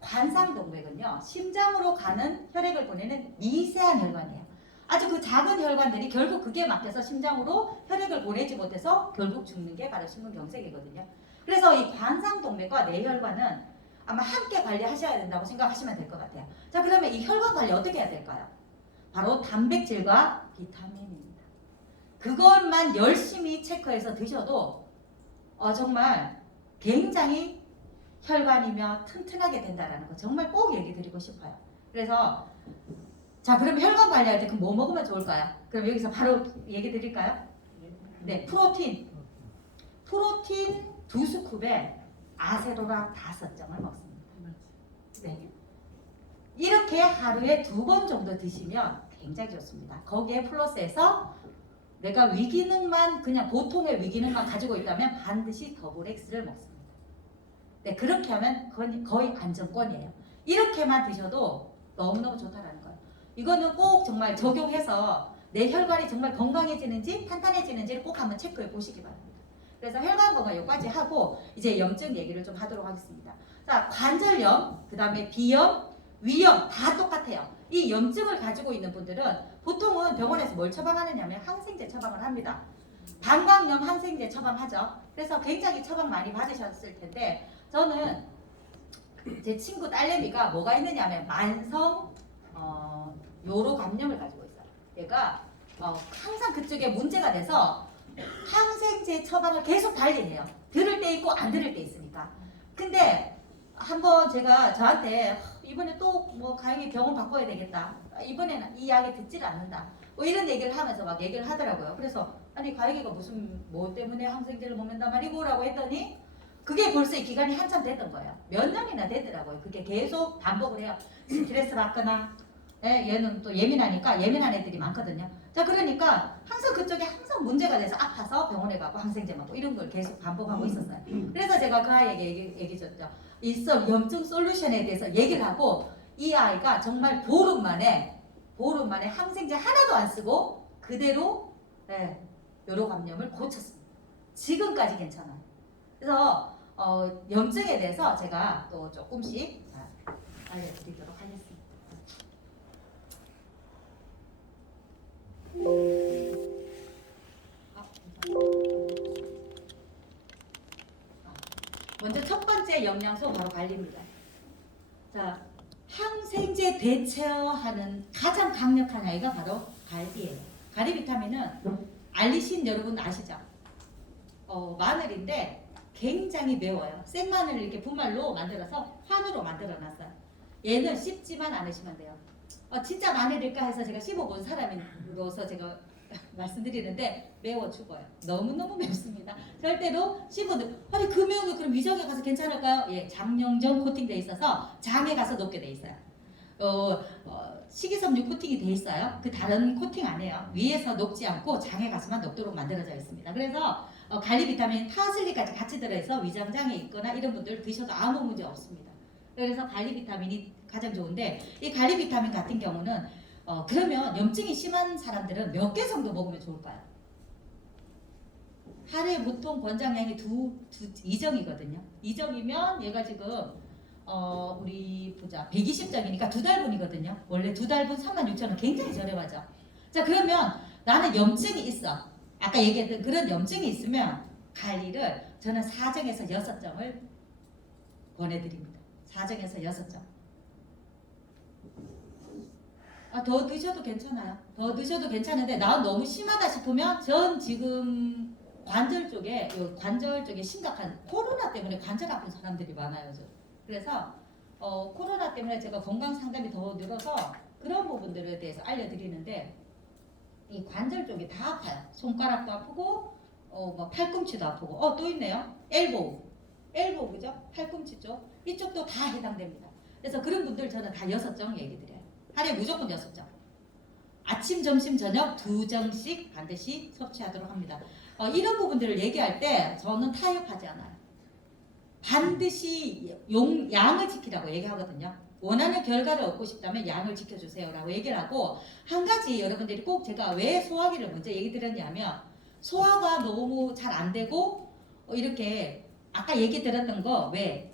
관상동맥은요 심장으로 가는 혈액을 보내는 미세한 혈관이에요. 아주 그 작은 혈관들이 결국 그게 막혀서 심장으로 혈액을 보내지 못해서 결국 죽는 게 바로 심근경색이거든요. 그래서 이 관상동맥과 뇌혈관은 아마 함께 관리하셔야 된다고 생각하시면 될 것 같아요. 자, 그러면 이 혈관 관리 어떻게 해야 될까요? 바로 단백질과 비타민입니다. 그것만 열심히 체크해서 드셔도 정말 굉장히 혈관이며 튼튼하게 된다는 거 정말 꼭 얘기 드리고 싶어요. 그래서 자, 그럼 혈관 관리할 때 그럼 뭐 먹으면 좋을까요? 그럼 여기서 바로 얘기 드릴까요? 네, 프로틴 2스쿱에 아세로라 5정을 먹습니다. 네. 이렇게 하루에 2번 정도 드시면 굉장히 좋습니다. 거기에 플러스해서 내가 위기능만 그냥 보통의 위기능만 가지고 있다면 반드시 더블 X를 먹습니다. 네, 그렇게 하면 거의 안정권이에요. 이렇게만 드셔도 너무너무 좋다라는 거예요. 이거는 꼭 정말 적용해서 내 혈관이 정말 건강해지는지 탄탄해지는지를 꼭 한번 체크해 보시기 바랍니다. 그래서 혈관 건강 여기까지 하고 이제 염증 얘기를 좀 하도록 하겠습니다. 자, 관절염, 그 다음에 비염, 위염 다 똑같아요. 이 염증을 가지고 있는 분들은 보통은 병원에서 뭘 처방하느냐면 항생제 처방을 합니다. 방광염 항생제 처방하죠. 그래서 굉장히 처방 많이 받으셨을 텐데 저는 제 친구 딸내미가 뭐가 있느냐면 만성 요로 감염을 가지고 있어요. 얘가 항상 그쪽에 문제가 돼서 항생제 처방을 계속 달리해요. 들을 때 있고 안 들을 때 있으니까. 근데 한번 제가 저한테 이번에 또 뭐 가영이 병원 바꿔야 되겠다. 이번에는 이 약이 듣지를 않는다. 뭐 이런 얘기를 하면서 막 얘기를 하더라고요. 그래서 아니 가영이가 무슨 뭐 때문에 항생제를 먹는단 말이고 라고 했더니 그게 벌써 이 기간이 한참 됐던 거예요. 몇 년이나 되더라고요. 그게 계속 반복을 해요. 스트레스 받거나 얘는 또 예민하니까 예민한 애들이 많거든요. 자, 그러니까 항상 그쪽에 항상 문제가 돼서 아파서 병원에 가고 항생제 맞고 이런 걸 계속 반복하고 있었어요. 그래서 제가 그 아이에게 얘기 줬죠. 이 염증 솔루션에 대해서 얘기를 하고 이 아이가 정말 보름 만에 항생제 하나도 안 쓰고 그대로 요로 감염을 고쳤습니다. 지금까지 괜찮아요. 그래서 염증에 대해서 제가 또 조금씩 알려드리도록 하겠습니다. 먼저 첫 번째 영양소 바로 관리입니다. 자, 항생제 대체하는 가장 강력한 아이가 바로 갈비예요. 가리 비타민은 알리신 여러분 아시죠? 마늘인데 굉장히 매워요. 생마늘을 이렇게 분말로 만들어서 환으로 만들어놨어요. 얘는 씹지만 않으시면 돼요. 진짜 마늘일까 해서 제가 씹어본 사람으로서 제가 말씀드리는데 매워 죽어요. 너무너무 맵습니다. 절대로 씹어도 아니 그 매운 거 그럼 위장에 가서 괜찮을까요? 예, 장염정 코팅돼 있어서 장에 가서 녹게 돼 있어요. 식이섬유 코팅이 돼 있어요. 그 다른 코팅 아니에요. 위에서 녹지 않고 장에 가서만 녹도록 만들어져 있습니다. 그래서 갈리 비타민, 파슬리까지 같이 들어있어 위장장애 있거나 이런 분들 드셔도 아무 문제 없습니다. 그래서 갈리 비타민이 가장 좋은데 이 갈리 비타민 같은 경우는 그러면 염증이 심한 사람들은 몇 개 정도 먹으면 좋을까요? 하루에 보통 권장량이 2정이거든요. 2정이면 얘가 지금 우리 보자 120정이니까 2달분이거든요. 원래 2달분 36,000원 굉장히 저렴하죠. 자, 그러면 나는 염증이 있어. 아까 얘기했던 그런 염증이 있으면 갈리를 저는 4정에서 6정을 권해드립니다. 4정에서 6정. 더 드셔도 괜찮아요. 더 드셔도 괜찮은데 나 너무 심하다 싶으면 전 지금 관절 쪽에 심각한 코로나 때문에 관절 아픈 사람들이 많아요. 그래서 코로나 때문에 제가 건강 상담이 더 늘어서 그런 부분들에 대해서 알려드리는데 이 관절 쪽이 다 아파요. 손가락도 아프고 뭐 팔꿈치도 아프고 또 있네요. 엘보우 그죠? 팔꿈치 쪽 이쪽도 다 해당됩니다. 그래서 그런 분들 저는 다 6정 얘기 드려요. 하루에 무조건 6정. 아침, 점심, 저녁 2정씩 반드시 섭취하도록 합니다. 이런 부분들을 얘기할 때 저는 타협하지 않아요. 반드시 양을 지키라고 얘기하거든요. 원하는 결과를 얻고 싶다면 양을 지켜주세요라고 얘기를 하고, 한 가지 여러분들이 꼭 제가 왜 소화기를 먼저 얘기 드렸냐면, 소화가 너무 잘 안 되고 이렇게 아까 얘기 드렸던 거, 왜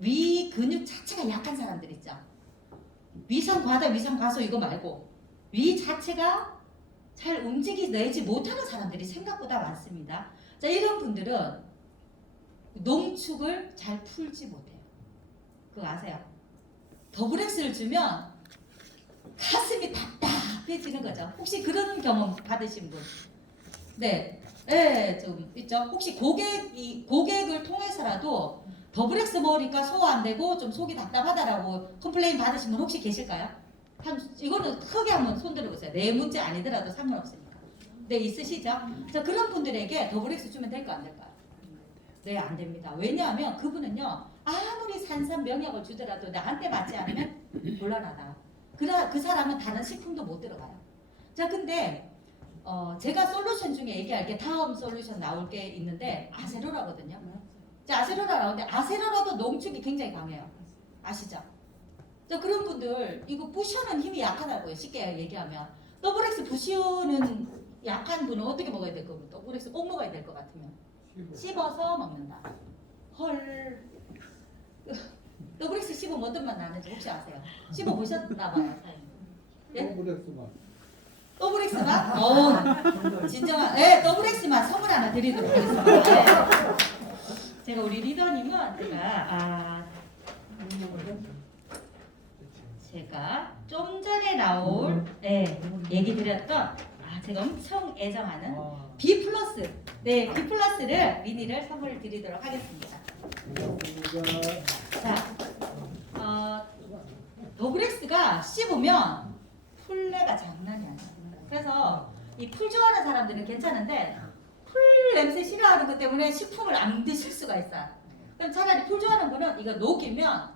위 근육 자체가 약한 사람들 있죠. 위상과다 위상과소 이거 말고 위 자체가 잘 움직이지 못하는 사람들이 생각보다 많습니다. 자, 이런 분들은 농축을 잘 풀지 못해요. 그거 아세요? 더블엑스를 주면 가슴이 답답해지는 거죠. 혹시 그런 경험 받으신 분? 네, 좀 있죠. 혹시 고객을 통해서라도 더블엑스 먹으니까 소화 안 되고 좀 속이 답답하다라고 컴플레인 받으신 분 혹시 계실까요? 이거는 크게 한번 손 들어보세요. 내 문제 아니더라도 상관없으니까. 네, 있으시죠? 자, 그런 분들에게 더블엑스 주면 될까 안 될까요? 네, 안 됩니다. 왜냐하면 그분은요, 아무리 산삼명약을 주더라도 나한테 맞지 않으면 곤란하다. 그 사람은 다른 식품도 못 들어가요. 자, 근데 제가 솔루션 중에 얘기할 게 다음 솔루션 나올 게 있는데 아세로라거든요. 자, 아세로라 나오는데 아세로라도 농축이 굉장히 강해요. 아시죠? 자, 그런 분들 이거 부시오는 힘이 약하다고요. 쉽게 얘기하면 더블엑스 부시오는 약한 분은 어떻게 먹어야 될 겁니까? 더블엑스 꼭 먹어야 될 것 같으면 씹어서 먹는다. 헐. 더블엑스 씹으면 어떤 맛 나는지 혹시 아세요? 씹어 보셨나 봐요. 예? 더블엑스만? 진정한 더블엑스만 선물 하나 드리도록 하겠습니다. 네. 제가 우리 리더님은 제가 좀 전에 나올 얘기 드렸던 제가 엄청 애정하는 B+, B+를 미니를 선물 드리도록 하겠습니다. 자, 더블엑스가 씹으면 풀내가 장난이 아니에요. 그래서 이 풀 좋아하는 사람들은 괜찮은데 풀 냄새 싫어하는 것 때문에 식품을 안 드실 수가 있어요. 그럼 차라리 풀 좋아하는 분은 이거 녹이면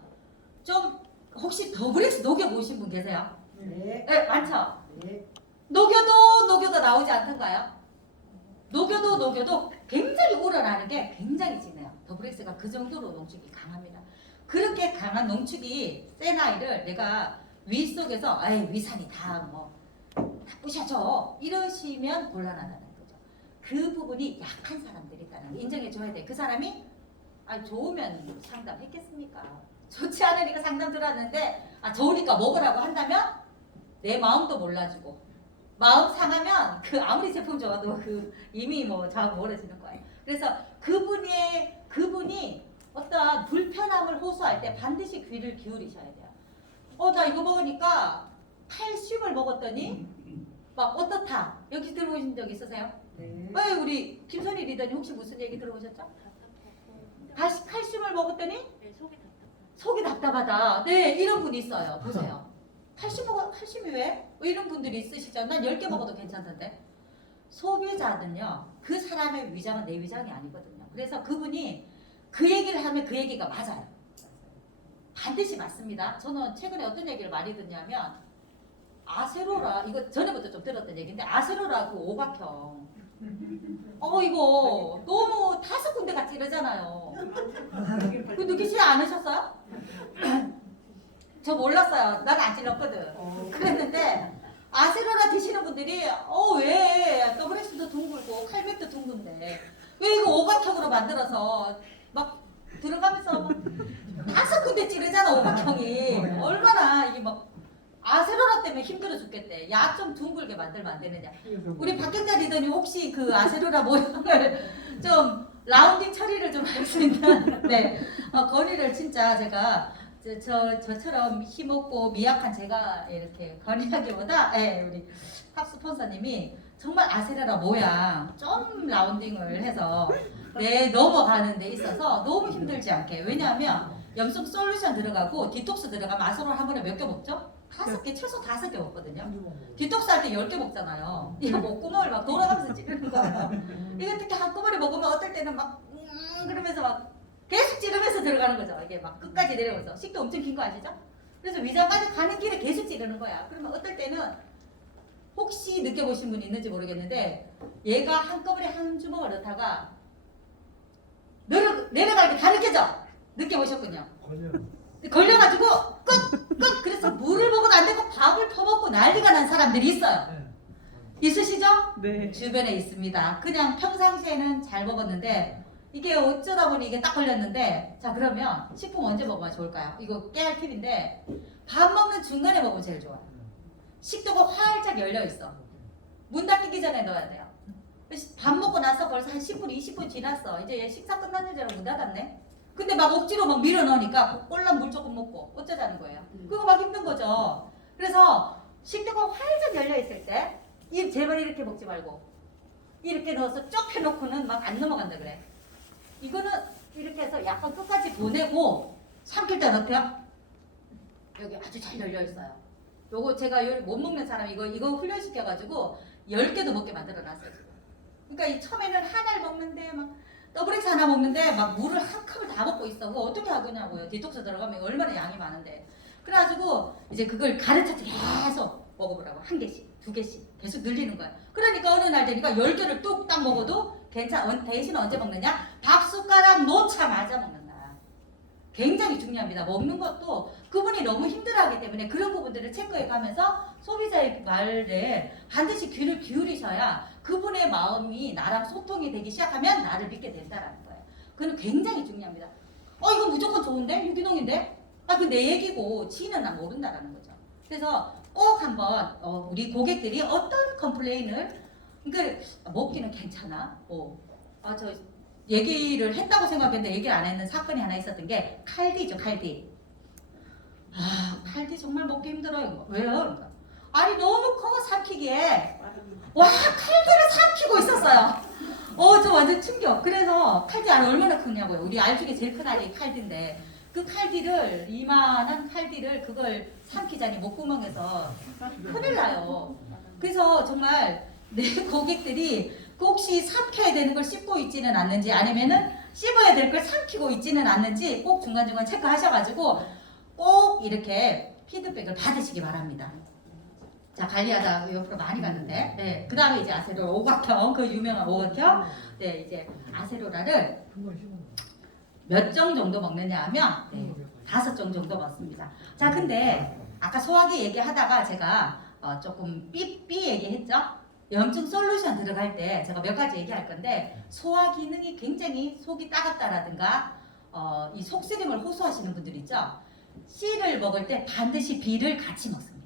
좀, 혹시 더블엑스 녹여보신 분 계세요? 네. 네, 많죠? 네. 녹여도 나오지 않던가요? 녹여도 굉장히 우러나는 게 굉장히 진해요. 더블엑스가 그 정도로 농축이 강합니다. 그렇게 강한 농축이 센 아이를 내가 위 속에서 위산이 다 부셔져 이러시면 곤란하다는 거죠. 그 부분이 약한 사람들이 있다는 거 인정해줘야 돼. 그 사람이 좋으면 상담했겠습니까? 좋지 않으니까 상담 들어왔는데 좋으니까 먹으라고 한다면 내 마음도 몰라주고 마음 상하면 그 아무리 제품 좋아도 이미 저하고 멀어지는 거예요. 그래서 그분이 어떤 불편함을 호소할 때 반드시 귀를 기울이셔야 돼요. 나 이거 먹으니까 칼슘을 먹었더니 막 어떻다. 여기 들어오신 적 있으세요? 네. 우리 김선희 리더님 혹시 무슨 얘기 들어보셨죠? 다시 칼슘을 먹었더니 속이 답답하다. 네, 이런 분이 있어요. 보세요. 칼슘이 왜? 이런 분들이 있으시죠? 난 10개 먹어도 괜찮던데. 소비자는요, 그 사람의 위장은 내 위장이 아니거든요. 그래서 그분이 그 얘기를 하면 그 얘기가 맞아요. 반드시 맞습니다. 저는 최근에 어떤 얘기를 많이 듣냐면 아세로라, 이거 전에부터 좀 들었던 얘기인데 아세로라 그 오각형 이거 너무 5군데 같이 이러잖아요. 그 느끼지 않으셨어요? 저 몰랐어요. 난 안 찔렀거든. 그랬는데 아세로라 드시는 분들이 왜 더블엑스도 둥글고 칼맥도 둥근데 왜 이거 오각형으로 만들어서 막 들어가면서 5군데 찌르잖아. 오각형이 얼마나 이게 아세로라 때문에 힘들어 죽겠대. 약 좀 둥글게 만들면 안 되느냐. 우리 박경자 리더님 혹시 그 아세로라 모양을 좀 라운딩 처리를 좀 할 수 있는 건의를 진짜 제가 저처럼 힘없고 미약한 제가 이렇게 건의하기보다 우리 탑 스폰서님이 정말 아세로라 모양 좀 라운딩을 해서 넘어가는 데 있어서 너무 힘들지 않게. 왜냐하면 염속 솔루션 들어가고 디톡스 들어가면 아세로라 한 번에 몇 개 먹죠? 5개, 최소 5개 먹거든요. 한두 번 먹어요. 디톡스 할 때 10개 먹잖아요. 이거 목구멍을 막 돌아가면서 찌르는 거예요. 이거 특히 한꺼번에 먹으면 어떨 때는 막 그러면서 막 계속 찌르면서 들어가는 거죠. 이게 막 끝까지 내려오면서 식도 엄청 긴 거 아시죠? 그래서 위장까지 가는 길에 계속 찌르는 거야. 그러면 어떨 때는 혹시 느껴보신 분 있는지 모르겠는데 얘가 한꺼번에 한 주먹을 넣다가 내려갈 때 다 느껴져. 느껴보셨군요. 걸려요. 걸려가지고 끝 그래서 물을 먹어도 안 되고 밥을 퍼먹고 난리가 난 사람들이 있어요. 네. 있으시죠? 네. 주변에 있습니다. 그냥 평상시에는 잘 먹었는데 이게 어쩌다 보니 이게 딱 걸렸는데 자 그러면 식품 언제 먹으면 좋을까요? 이거 깨알 팁인데 밥 먹는 중간에 먹으면 제일 좋아요. 식도가 활짝 열려 있어. 문 닫히기 전에 넣어야 돼요. 밥 먹고 나서 벌써 한 10분, 20분 지났어. 이제 얘 식사 끝났는 줄 알고 문 닫았네. 근데 막 억지로 막 밀어 넣으니까 꼴랑 물 조금 먹고 어쩌자는 거예요. 그거 막 힘든 거죠. 그래서 식도가 활짝 열려 있을 때 이 제발 이렇게 먹지 말고 이렇게 넣어서 쭉 펴놓고는 막 안 넘어간다 그래. 이거는 이렇게 해서 약간 끝까지 보내고 삼킬 때 어때요? 여기 아주 잘 열려 있어요. 요거 제가 못 먹는 사람 이거 훈련시켜가지고 10개도 먹게 만들어 놨어요. 그러니까 이 처음에는 하나를 먹는데 막 더블엑스 하나 먹는데 막 물을 한 컵을 다 먹고 있어. 그거 어떻게 하겠냐고요. 디톡스 들어가면 얼마나 양이 많은데. 그래가지고 이제 그걸 가르쳐서 계속 먹어보라고. 1개씩, 2개씩 계속 늘리는 거야. 그러니까 어느 날 되니까 10개를 뚝딱 먹어도 괜찮아. 대신 언제 먹느냐? 밥 숟가락 놓자마자 먹는다. 굉장히 중요합니다. 먹는 것도 그분이 너무 힘들어하기 때문에 그런 부분들을 체크해 가면서 소비자의 말에 반드시 귀를 기울이셔야 그분의 마음이 나랑 소통이 되기 시작하면 나를 믿게 된다라는 거예요. 그건 굉장히 중요합니다. 이거 무조건 좋은데? 유기농인데? 그건 내 얘기고 지는 나 모른다라는 거죠. 그래서 꼭 한번 우리 고객들이 어떤 컴플레인을 그러니까 먹기는 괜찮아. 저 얘기를 했다고 생각했는데 얘기를 안 했는 사건이 하나 있었던 게 칼디죠. 칼디. 칼디 정말 먹기 힘들어요. 왜요? 그러니까. 아니 너무 커 삼키기에 와 칼디를 삼키고 있었어요. 저 완전 충격. 그래서 칼디 알이 얼마나 크냐고요. 우리 알 중에 제일 큰 알이 칼디인데 그 칼디를 이만한 칼디를 그걸 삼키자니 목구멍에서 큰일 나요. 그래서 정말 내 고객들이 혹시 삼켜야 되는 걸 씹고 있지는 않는지 아니면은 씹어야 될 걸 삼키고 있지는 않는지 꼭 중간중간 체크하셔가지고 꼭 이렇게 피드백을 받으시기 바랍니다. 자 관리하다 옆으로 많이 갔는데 네, 그 다음에 이제 아세로라 오각형 그 유명한 오각형 네 이제 아세로라를 큰거 심은 몇 정 정도 먹느냐 하면 네, 5정 정도 먹습니다. 자 근데 아까 소화기 얘기하다가 제가 조금 삐 얘기했죠? 염증 솔루션 들어갈 때 제가 몇 가지 얘기할 건데 소화 기능이 굉장히 속이 따갑다라든가 이 속쓰림을 호소하시는 분들 있죠? C를 먹을 때 반드시 B를 같이 먹습니다.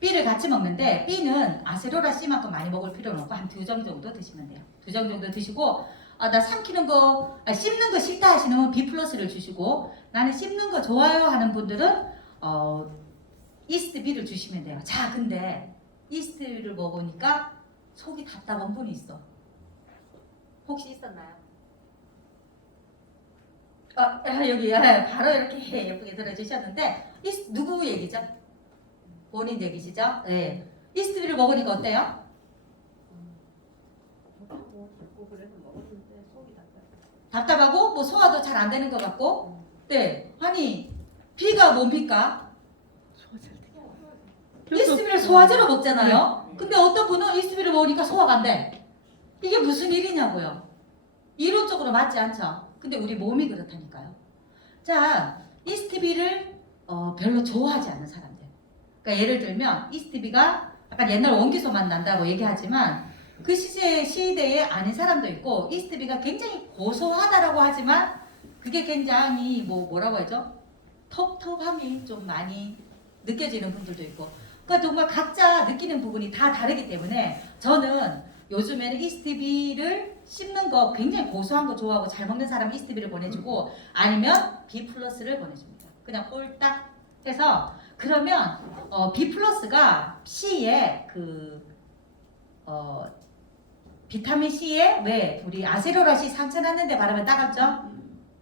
B를 같이 먹는데 B는 아세로라 C만큼 많이 먹을 필요는 없고 한 2정 정도 드시면 돼요. 2정 정도 드시고 나 삼키는 거 씹는 거 싫다 하시는 분 B 플러스를 주시고 나는 씹는 거 좋아요 하는 분들은 이스트 B를 주시면 돼요. 자 근데 이스트를 먹으니까 속이 답답한 분이 있어. 혹시 있었나요? 여기 바로 이렇게 예쁘게 들어주셨는데 이스트 누구 얘기죠? 본인 얘기시죠? 네. 이스트비를 먹으니까 어때요? 답답하고 뭐 소화도 잘 안 되는 것 같고 네. 아니 B가 뭡니까? 이스트비를 소화제로 먹잖아요. 근데 어떤 분은 이스트비를 먹으니까 소화가 안 돼. 이게 무슨 일이냐고요. 이론적으로 맞지 않죠. 근데 우리 몸이 그렇다니까요. 자, 이스트비를 별로 좋아하지 않는 사람들. 그러니까 예를 들면 이스트비가 약간 옛날 원기소 맛 난다고 얘기하지만 그 시대에 아닌 사람도 있고 이스트비가 굉장히 고소하다라고 하지만 그게 굉장히 뭐라고 하죠? 텁텁함이 좀 많이 느껴지는 분들도 있고 그러니까 정말 각자 느끼는 부분이 다 다르기 때문에 저는 요즘에는 이스트비를 씹는 거 굉장히 고소한 거 좋아하고 잘 먹는 사람 이스트비를 보내주고 아니면 B 플러스를 보내줍니다. 그냥 꼴딱 해서 그러면 B 플러스가 C에 비타민 C에 왜 우리 아세로라 C 상처 났는데 바르면 따갑죠?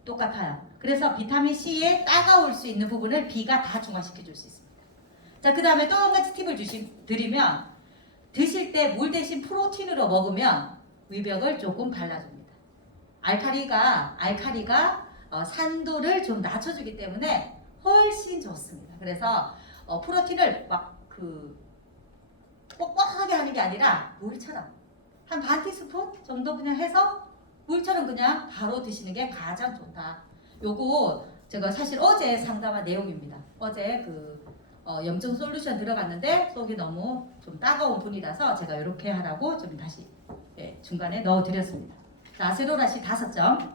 똑같아요. 그래서 비타민 C에 따가울 수 있는 부분을 B가 다 중화시켜 줄 수 있습니다. 자, 그 다음에 또 한 가지 팁을 드리면 드실 때 물 대신 프로틴으로 먹으면 위벽을 조금 발라줍니다. 알카리가 산도를 좀 낮춰주기 때문에 훨씬 좋습니다. 그래서 프로틴을 막 뻑뻑하게 하는 게 아니라 물처럼 한 반 티스푼 정도 그냥 해서 물처럼 그냥 바로 드시는 게 가장 좋다. 요거 제가 사실 어제 상담한 내용입니다. 어제 염증 솔루션 들어갔는데 속이 너무 좀 따가운 분이라서 제가 이렇게 하라고 좀 다시 중간에 넣어드렸습니다. 자, 아세로라시 5점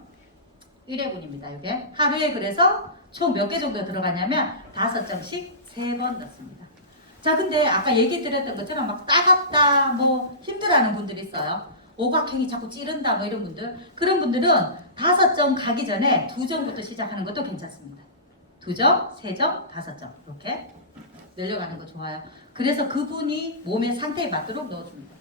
1회분입니다. 이게 하루에 그래서 총 몇 개 정도 들어가냐면 5점씩 3번 넣습니다. 자, 근데 아까 얘기 드렸던 것처럼 막 따갑다 뭐 힘들어하는 분들이 있어요. 오각형이 자꾸 찌른다 뭐 이런 분들, 그런 분들은 5점 가기 전에 2점부터 시작하는 것도 괜찮습니다. 2점, 3점, 5점 이렇게 늘려가는 거 좋아요. 그래서 그분이 몸의 상태에 맞도록 넣어줍니다.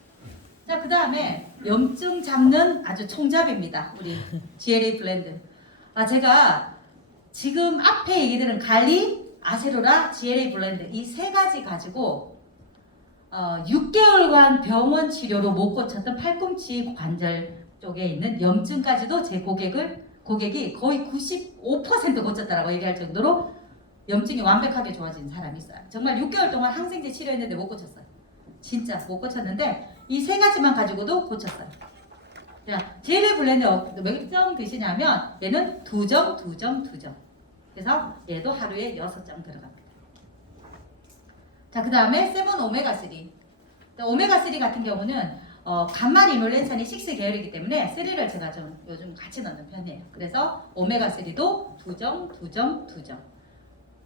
자, 그 다음에 염증 잡는 아주 총잡입니다. 우리 GLA 블렌드. 제가 지금 앞에 얘기들은 갈리, 아세로라, GLA 블렌드 이 3가지 가지고 6개월간 병원 치료로 못 고쳤던 팔꿈치 관절 쪽에 있는 염증까지도 제 고객이 거의 95% 고쳤다라고 얘기할 정도로 염증이 완벽하게 좋아진 사람이 있어요. 정말 6개월 동안 항생제 치료했는데 못 고쳤어요. 진짜 못 고쳤는데 이 3가지만 가지고도 고쳤어요. GLA 블렌드 몇 점 드시냐면 얘는 2점, 2점, 2점. 그래서 얘도 하루에 6점 들어갑니다. 자, 그 다음에 세븐 오메가3. 오메가3 같은 경우는 간만 이놀렌산이 6 계열이기 때문에 3를 제가 좀 요즘 같이 넣는 편이에요. 그래서 오메가3도 2점, 2점, 2점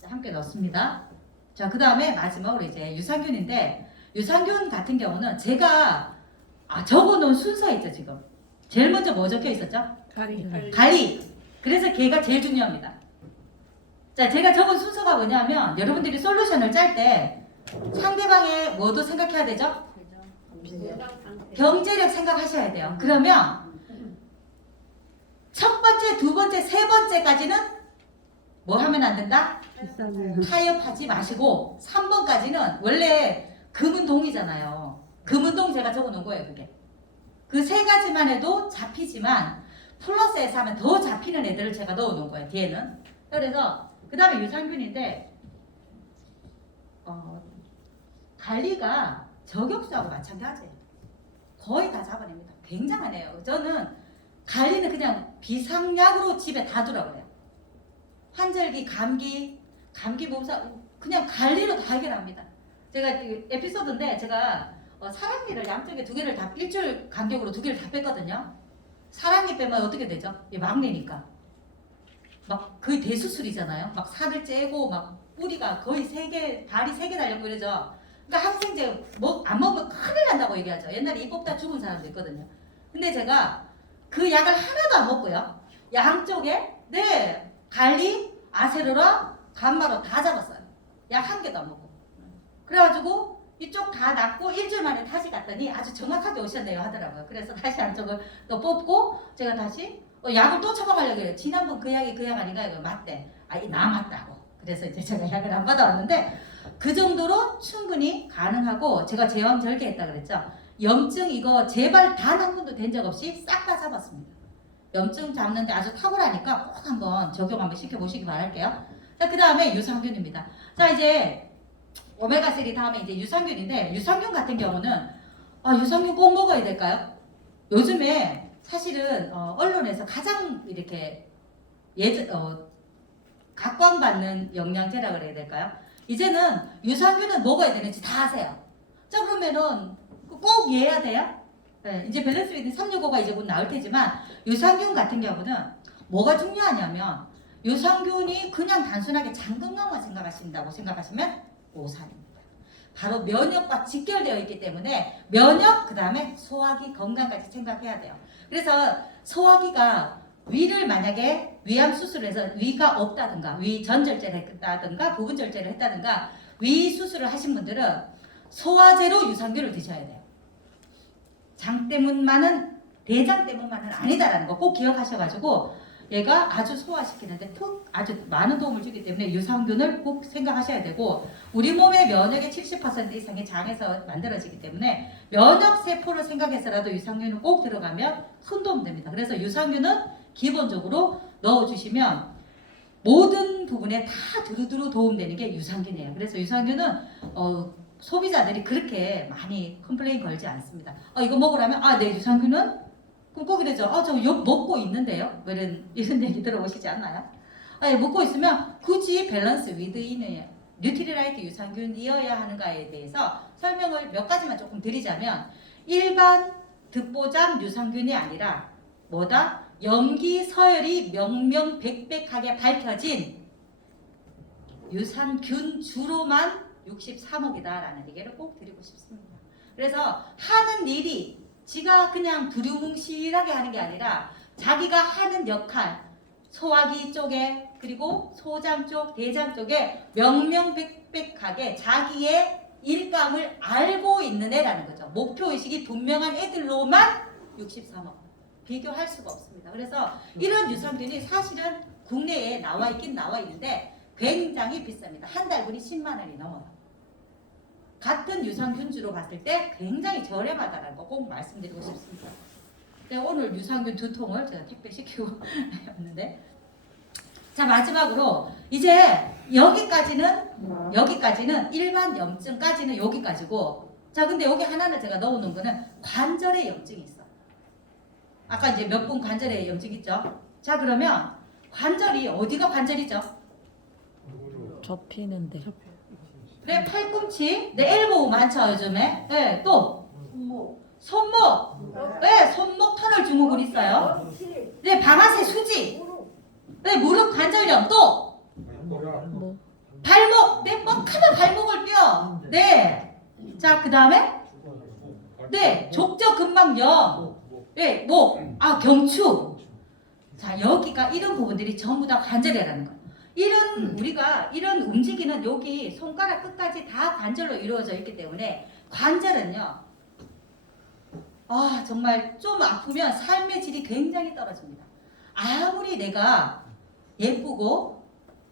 함께 넣습니다. 자, 그 다음에 마지막으로 이제 유산균인데 유산균 같은 경우는 제가 적어놓은 순서 있죠. 지금 제일 먼저 뭐 적혀 있었죠? 가리. 그래서 걔가 제일 중요합니다. 자, 제가 적은 순서가 뭐냐면 여러분들이 솔루션을 짤 때 상대방의 뭐도 생각해야 되죠? 경제력 생각하셔야 돼요. 그러면 첫 번째, 두 번째, 세 번째까지는 뭐 하면 안 된다? 타협하지 마시고 3번까지는 원래 금은동이잖아요. 금은동 제가 적어놓은 거예요. 그게 그 3가지만 해도 잡히지만 플러스에서 하면 더 잡히는 애들을 제가 넣어놓은 거예요. 뒤에는. 그래서 그 다음에 유산균인데 관리가 저격수하고 마찬가지예요. 거의 다 잡아냅니다. 굉장한 애예요. 저는 관리는 그냥 비상약으로 집에 다 두라고 그래요. 환절기, 감기 몸살 그냥 관리로 다 해결합니다. 제가 에피소드인데 제가 사랑니를 양쪽에 2개를 다 일주일 간격으로 2개를 다 뺐거든요. 사랑니 빼면 어떻게 되죠? 막내니까 막 거의 대수술이잖아요. 막 살을 째고 막 뿌리가 거의 3개, 발이 3개 달렸고 이러죠. 그러니까 항생제 안 먹으면 큰일 난다고 얘기하죠. 옛날에 입 뽑다 죽은 사람도 있거든요. 근데 제가 그 약을 하나도 안 먹고요. 양쪽에 갈리, 아세로라, 감마로 다 잡았어요. 약 1개도 안 먹고. 그래가지고 이쪽 다 낫고 일주일 만에 다시 갔더니 아주 정확하게 오셨네요 하더라고요. 그래서 다시 한쪽을 또 뽑고 제가 다시 약을 또 처방하려고 해요. 지난번 그 약이 그 약 아닌가? 이거 맞대. 나 맞다고. 그래서 이제 제가 약을 안 받아왔는데 그 정도로 충분히 가능하고 제가 제왕절개했다 그랬죠. 염증 이거 제발 단 한 번도 된 적 없이 싹 다 잡았습니다. 염증 잡는데 아주 탁월하니까 꼭 한번 적용 한번 시켜보시기 바랄게요. 자, 그 다음에 유산균입니다. 자, 이제 오메가3 다음에 이제 유산균인데 유산균 같은 경우는 유산균 꼭 먹어야 될까요? 요즘에 사실은 언론에서 가장 이렇게 각광받는 영양제라 그래야 될까요? 이제는 유산균은 먹어야 되는지 다 아세요. 자, 그러면은 꼭 이해해야 돼요? 네, 이제 밸런스 위드 365가 이제 곧 나올 테지만 유산균 같은 경우는 뭐가 중요하냐면 유산균이 그냥 단순하게 장 건강만 생각하신다고 생각하시면 오산입니다. 바로 면역과 직결되어 있기 때문에 면역 그 다음에 소화기 건강까지 생각해야 돼요. 그래서 소화기가 위를 만약에 위암 수술을 해서 위가 없다든가 위 전절제를 했다든가 부분 절제를 했다든가 위 수술을 하신 분들은 소화제로 유산균을 드셔야 돼요. 장 때문만은 대장 때문만은 아니다라는 거 꼭 기억하셔가지고 얘가 아주 소화시키는데 아주 많은 도움을 주기 때문에 유산균을 꼭 생각하셔야 되고 우리 몸의 면역의 70% 이상이 장에서 만들어지기 때문에 면역 세포를 생각해서라도 유산균은 꼭 들어가면 큰 도움 됩니다. 그래서 유산균은 기본적으로 넣어주시면 모든 부분에 다 두루두루 도움되는 게 유산균이에요. 그래서 유산균은 소비자들이 그렇게 많이 컴플레인 걸지 않습니다. 이거 먹으라면 네 유산균은 그럼 꼭 이러죠. 저 먹고 있는데요. 뭐 이런 얘기 들어보시지 않나요? 먹고 있으면 굳이 밸런스 위드인의 뉴트리라이트 유산균이어야 하는가에 대해서 설명을 몇 가지만 조금 드리자면 일반 듣보잡 유산균이 아니라 뭐다? 염기 서열이 명명백백하게 밝혀진 유산균 주로만 63억이다라는 얘기를 꼭 드리고 싶습니다. 그래서 하는 일이 지가 그냥 두루뭉실하게 하는 게 아니라 자기가 하는 역할 소화기 쪽에 그리고 소장 쪽, 대장 쪽에 명명백백하게 자기의 일감을 알고 있는 애라는 거죠. 목표의식이 분명한 애들로만 63억. 비교할 수가 없습니다. 그래서 이런 유산균이 사실은 국내에 나와 있긴 나와 있는데 굉장히 비쌉니다. 한 달분이 10만 원이 넘어요. 같은 유산균주로 봤을 때 굉장히 저렴하다는 거 꼭 말씀드리고 싶습니다. 오늘 유산균 2통을 제가 택배시키고 왔는데 자 마지막으로 이제 여기까지는 일반 염증까지는 여기까지고 자 근데 여기 하나는 제가 넣어놓은 거는 관절의 염증이 있어. 아까 이제 몇 분 관절의 염증 있죠? 자 그러면 관절이 어디가 관절이죠? 접히는데. 네, 팔꿈치, 네, 엘보우 많죠 요즘에. 네, 또 손목, 네, 손목 터널 증후군 있어요. 네, 방아쇠 수지, 네, 무릎 관절염, 또 뭐. 발목, 네, 뻑하면 발목을 뼈. 네, 자 그 다음에 네, 족저근막염, 네, 목, 경추. 자 여기가 이런 부분들이 전부 다 관절이라는 거. 우리가 이런 움직이는 여기 손가락 끝까지 다 관절로 이루어져 있기 때문에 관절은요 정말 좀 아프면 삶의 질이 굉장히 떨어집니다. 아무리 내가 예쁘고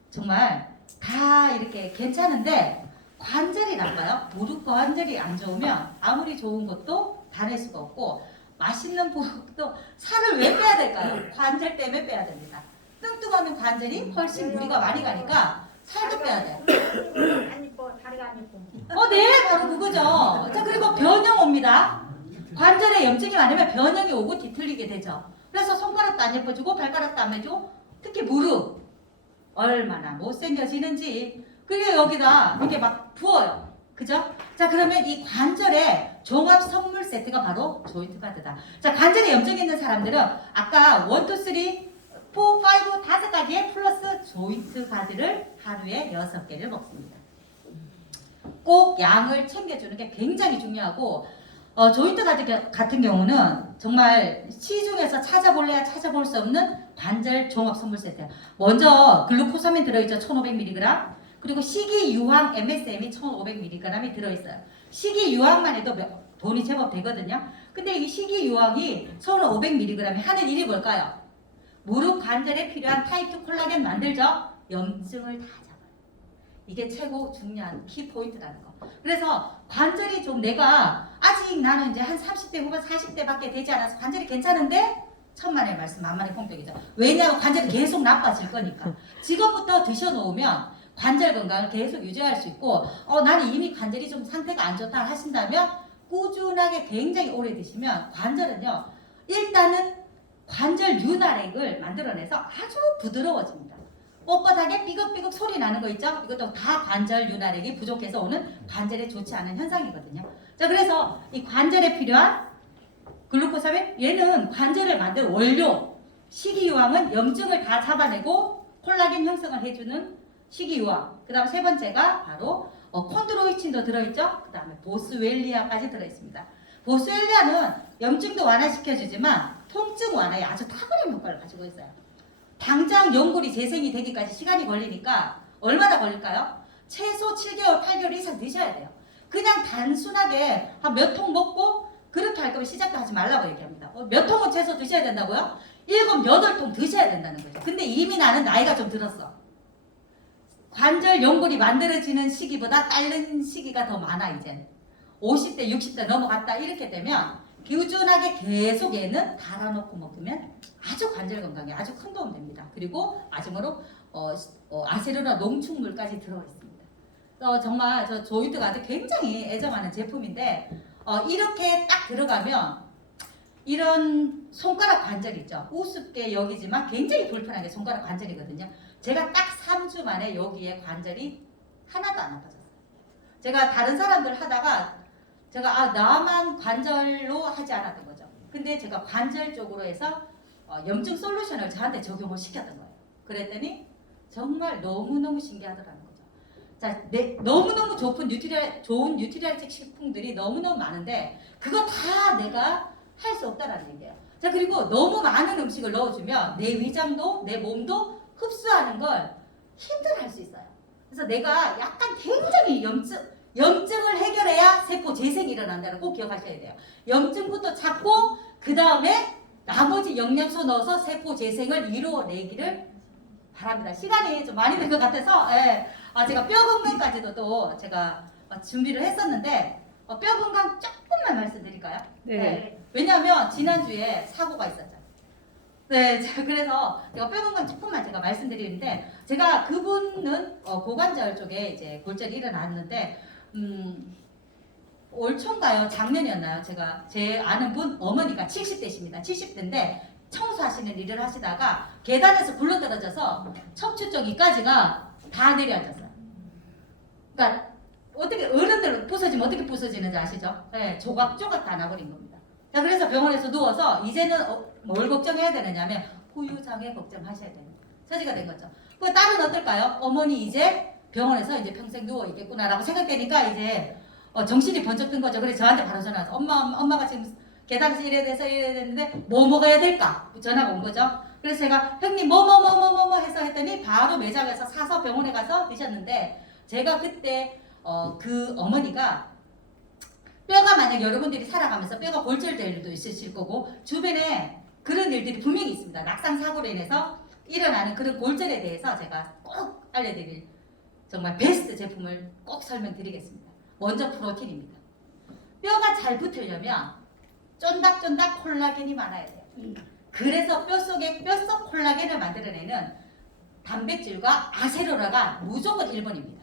정말 다 이렇게 괜찮은데 관절이 나빠요. 무릎 관절이 안 좋으면 아무리 좋은 것도 다닐 수가 없고 맛있는 부분도 살을 왜 빼야 될까요? 관절 때문에 빼야 됩니다. 뚱뚱하면 관절이 훨씬 무리가 많이 가니까 살도 빼야 돼요. 안 이뻐, 다리가 안 이뻐. 네, 바로 그거죠. 자, 그리고 변형 옵니다. 관절에 염증이 많으면 변형이 오고 뒤틀리게 되죠. 그래서 손가락도 안 예뻐지고 발가락도 안 해주고 특히 무릎 얼마나 못생겨지는지 그리고 여기다 이렇게 막 부어요. 그죠? 자, 그러면 이 관절에 종합 선물 세트가 바로 조인트 가드다. 자, 관절에 염증이 있는 사람들은 아까 1, 2, 3 4, 5, 5가지에 플러스 조인트 가드를 하루에 6개를 먹습니다. 꼭 양을 챙겨주는 게 굉장히 중요하고 조인트 가드 같은 경우는 정말 시중에서 찾아볼래야 찾아볼 수 없는 관절 종합 선물 세트. 먼저 글루코사민 들어있죠. 1500mg. 그리고 식이유황 MSM이 1500mg이 들어있어요. 식이유황만 해도 돈이 제법 되거든요. 근데 이 식이유황이 1500mg이 하는 일이 뭘까요? 무릎 관절에 필요한 타입 2 콜라겐 만들죠. 염증을 다 잡아요. 이게 최고 중요한 키포인트라는 거. 그래서 관절이 좀 내가 아직 나는 이제 한 30대 후반 40대밖에 되지 않아서 관절이 괜찮은데 천만의 말씀 만만의 공격이죠. 왜냐하면 관절이 계속 나빠질 거니까. 지금부터 드셔놓으면 관절 건강을 계속 유지할 수 있고 나는 이미 관절이 좀 상태가 안 좋다 하신다면 꾸준하게 굉장히 오래 드시면 관절은요. 일단은 관절 윤활액을 만들어내서 아주 부드러워집니다. 뻣뻣하게 삐걱삐걱 소리 나는 거 있죠? 이것도 다 관절 윤활액이 부족해서 오는 관절에 좋지 않은 현상이거든요. 자, 그래서 이 관절에 필요한 글루코사민 얘는 관절을 만들 원료, 식이유황은 염증을 다 잡아내고 콜라겐 형성을 해주는 식이유황. 그 다음 세 번째가 바로 콘드로이친도 들어있죠? 그 다음에 보스웰리아까지 들어있습니다. 보스웰리아는 염증도 완화시켜주지만 통증 완화에 아주 탁월한 효과를 가지고 있어요. 당장 연골이 재생이 되기까지 시간이 걸리니까 얼마나 걸릴까요? 최소 7개월, 8개월 이상 드셔야 돼요. 그냥 단순하게 한 몇 통 먹고 그렇게 할 거면 시작도 하지 말라고 얘기합니다. 몇 통은 최소 드셔야 된다고요? 7, 8통 드셔야 된다는 거죠. 근데 이미 나는 나이가 좀 들었어. 관절 연골이 만들어지는 시기보다 다른 시기가 더 많아 이제는. 50대, 60대 넘어갔다 이렇게 되면 꾸준하게 계속 얘는 달아놓고 먹으면 아주 관절 건강에 아주 큰 도움 됩니다. 그리고 마지막으로 아세로라 농축물까지 들어있습니다. 정말 저 조이드가드 굉장히 애정하는 제품인데 이렇게 딱 들어가면 이런 손가락 관절 있죠. 우습게 여기지만 굉장히 불편하게 손가락 관절이거든요. 제가 딱 3주 만에 여기에 관절이 하나도 안 아파졌어요. 제가 다른 사람들 하다가 제가 나만 관절로 하지 않았던 거죠. 근데 제가 관절 쪽으로 해서 염증 솔루션을 저한테 적용을 시켰던 거예요. 그랬더니 정말 너무너무 신기하더라는 거죠. 자, 너무너무 좋은 뉴트리얼식 식품들이 너무너무 많은데 그거 다 내가 할 수 없다라는 얘기예요. 자, 그리고 너무 많은 음식을 넣어주면 내 위장도 내 몸도 흡수하는 걸 힘들어할 수 있어요. 그래서 내가 약간 굉장히 염증을 해결해야 세포 재생이 일어난다는 꼭 기억하셔야 돼요. 염증부터 잡고 그 다음에 나머지 영양소 넣어서 세포 재생을 이루어내기를 바랍니다. 시간이 좀 많이 된 것 같아서 제가 뼈 건강까지도 또 제가 준비를 했었는데 뼈 건강 조금만 말씀드릴까요? 네. 왜냐하면 지난주에 사고가 있었죠. 네, 제가 그래서 제가 뼈 건강 조금만 제가 말씀드리는데 제가 그분은 고관절 쪽에 이제 골절이 일어났는데 올 초인가요? 작년이었나요? 제가 제 아는 분 어머니가 70대십니다. 70대인데 청소하시는 일을 하시다가 계단에서 굴러떨어져서 척추 쪽 이까지가 다 내려앉았어요. 그러니까 어떻게 어른들 부서지면 어떻게 부서지는지 아시죠? 네, 조각조각 다 나버린 겁니다. 자, 그래서 병원에서 누워서 이제는 뭘 걱정해야 되느냐면 후유장애 걱정하셔야 되는 처지가 된 거죠. 그 딸은 어떨까요? 어머니 이제 병원에서 이제 평생 누워 있겠구나라고 생각되니까 이제 정신이 번쩍 든 거죠. 그래서 저한테 바로 전화 와서 엄마가 지금 계단에서 이래야 되는데 뭐 먹어야 될까? 전화가 온 거죠. 그래서 제가 형님 뭐 해서 했더니 바로 매장에서 사서 병원에 가서 드셨는데 제가 그때 그 어머니가 뼈가 만약 여러분들이 살아가면서 뼈가 골절될 일도 있으실 거고 주변에 그런 일들이 분명히 있습니다. 낙상 사고로 인해서 일어나는 그런 골절에 대해서 제가 꼭 알려드릴 정말 베스트 제품을 꼭 설명드리겠습니다. 먼저 프로틴입니다. 뼈가 잘 붙으려면 쫀득쫀득 콜라겐이 많아야 돼요. 그래서 뼛속 콜라겐을 만들어내는 단백질과 아세로라가 무조건 1번입니다.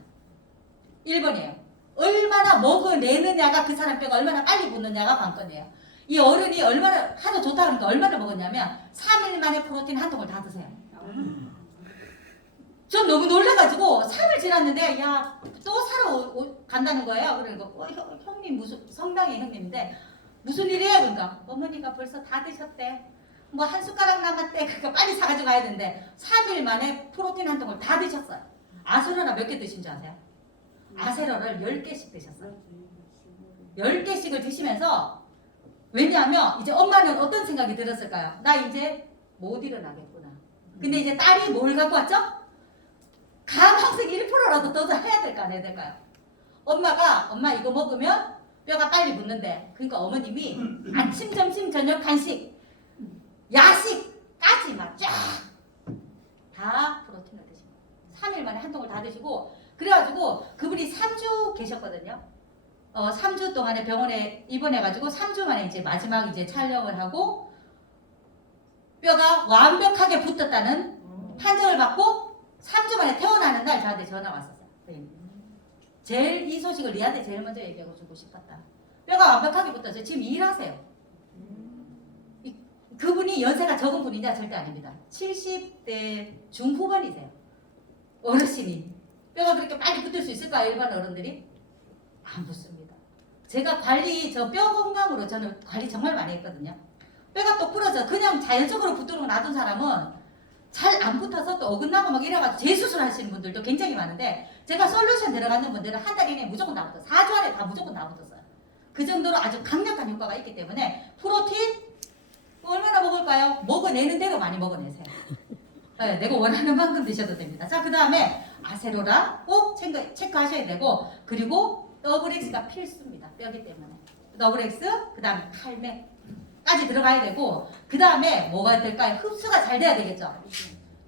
1번이에요. 얼마나 먹어내느냐가 그 사람 뼈가 얼마나 빨리 붙느냐가 관건이에요. 이 어른이 얼마나 하도 좋다 그러니까 얼마나 먹었냐면 3일 만에 프로틴 한 통을 다 드세요. 전 너무 놀라가지고 3일 지났는데 야 또 사러 간다는 거예요. 그러니까 형님 무슨 성당의 형님인데 무슨 일이에요? 그러니까 어머니가 벌써 다 드셨대. 뭐 한 숟가락 남았대. 그러니까 빨리 사가지고 가야 되는데 3일 만에 프로틴 한 통을 다 드셨어요. 아세로라 몇 개 드신 줄 아세요? 아세로를 10개씩 드셨어요. 10개씩을 드시면서 왜냐하면 이제 엄마는 어떤 생각이 들었을까요? 나 이제 못 일어나겠구나. 근데 이제 딸이 뭘 갖고 왔죠? 감항색 1%라도 더 해야 될까 안 해야 될까요? 엄마 이거 먹으면 뼈가 빨리 붙는데 그러니까 어머님이 아침 점심 저녁 간식 야식까지 막 쫙 다 프로틴을 드신 거예요. 3일 만에 한 통을 다 드시고 그래가지고 그분이 3주 계셨거든요. 3주 동안에 병원에 입원해가지고 3주 만에 이제 마지막 이제 촬영을 하고 뼈가 완벽하게 붙었다는 판정을 받고 3주 만에 퇴원하는 날 저한테 전화 왔었어요. 제일 이 소식을 리한테 제일 먼저 얘기하고 주고 싶었다. 뼈가 완벽하게 붙었어요. 지금 일하세요. 그분이 연세가 적은 분이냐 절대 아닙니다. 70대 중후반이세요. 어르신이. 뼈가 그렇게 빨리 붙을 수 있을까요? 일반 어른들이? 안 붙습니다. 제가 저 뼈 건강으로 저는 관리 정말 많이 했거든요. 뼈가 또 부러져 그냥 자연적으로 붙도록 놔둔 사람은 잘 안 붙어서 또 어긋나고 막 이래가지고 재수술 하시는 분들도 굉장히 많은데 제가 솔루션 들어가는 분들은 한 달 이내에 무조건 다 붙었어요. 4주 안에 다 무조건 다 붙었어요. 그 정도로 아주 강력한 효과가 있기 때문에 프로틴 얼마나 먹을까요? 먹어내는 대로 많이 먹어내세요. 네, 내가 원하는 만큼 드셔도 됩니다. 자, 그 다음에 아세로라 꼭 체크하셔야 되고 그리고 더블엑스가 필수입니다. 뼈기 때문에 더블엑스 그 다음에 칼맥 까지 들어가야 되고 그 다음에 뭐가 될까요? 흡수가 잘 돼야 되겠죠.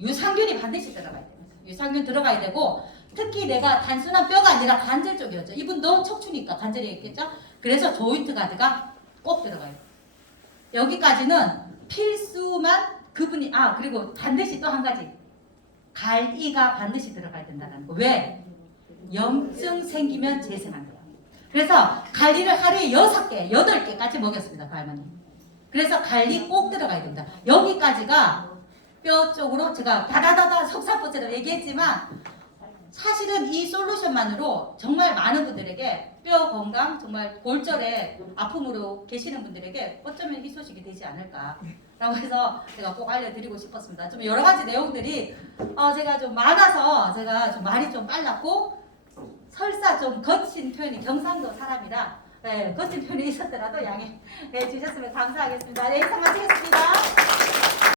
유산균이 반드시 들어가야 됩니다. 유산균 들어가야 되고 특히 내가 단순한 뼈가 아니라 관절 쪽이었죠. 이분도 척추니까 관절이 있겠죠. 그래서 조인트 가드가 꼭 들어가요. 여기까지는 필수만 그분이 그리고 반드시 또 한 가지 갈이가 반드시 들어가야 된다는 거. 왜? 염증 생기면 재생한대요. 그래서 갈리를 하루에 6개, 8개까지 먹였습니다. 그 할머니. 그래서 갈리 꼭 들어가야 된다. 여기까지가 뼈 쪽으로 제가 다다다다 속사포처럼 얘기했지만 사실은 이 솔루션만으로 정말 많은 분들에게 뼈 건강, 정말 골절에 아픔으로 계시는 분들에게 어쩌면 희소식이 되지 않을까라고 해서 제가 꼭 알려드리고 싶었습니다. 좀 여러 가지 내용들이 제가 좀 많아서 제가 좀 말이 좀 빨랐고 설사 좀 거친 표현이 경상도 사람이라 거친 표현이 있었더라도 양해해 주셨으면 감사하겠습니다. 네, 이상 마치겠습니다.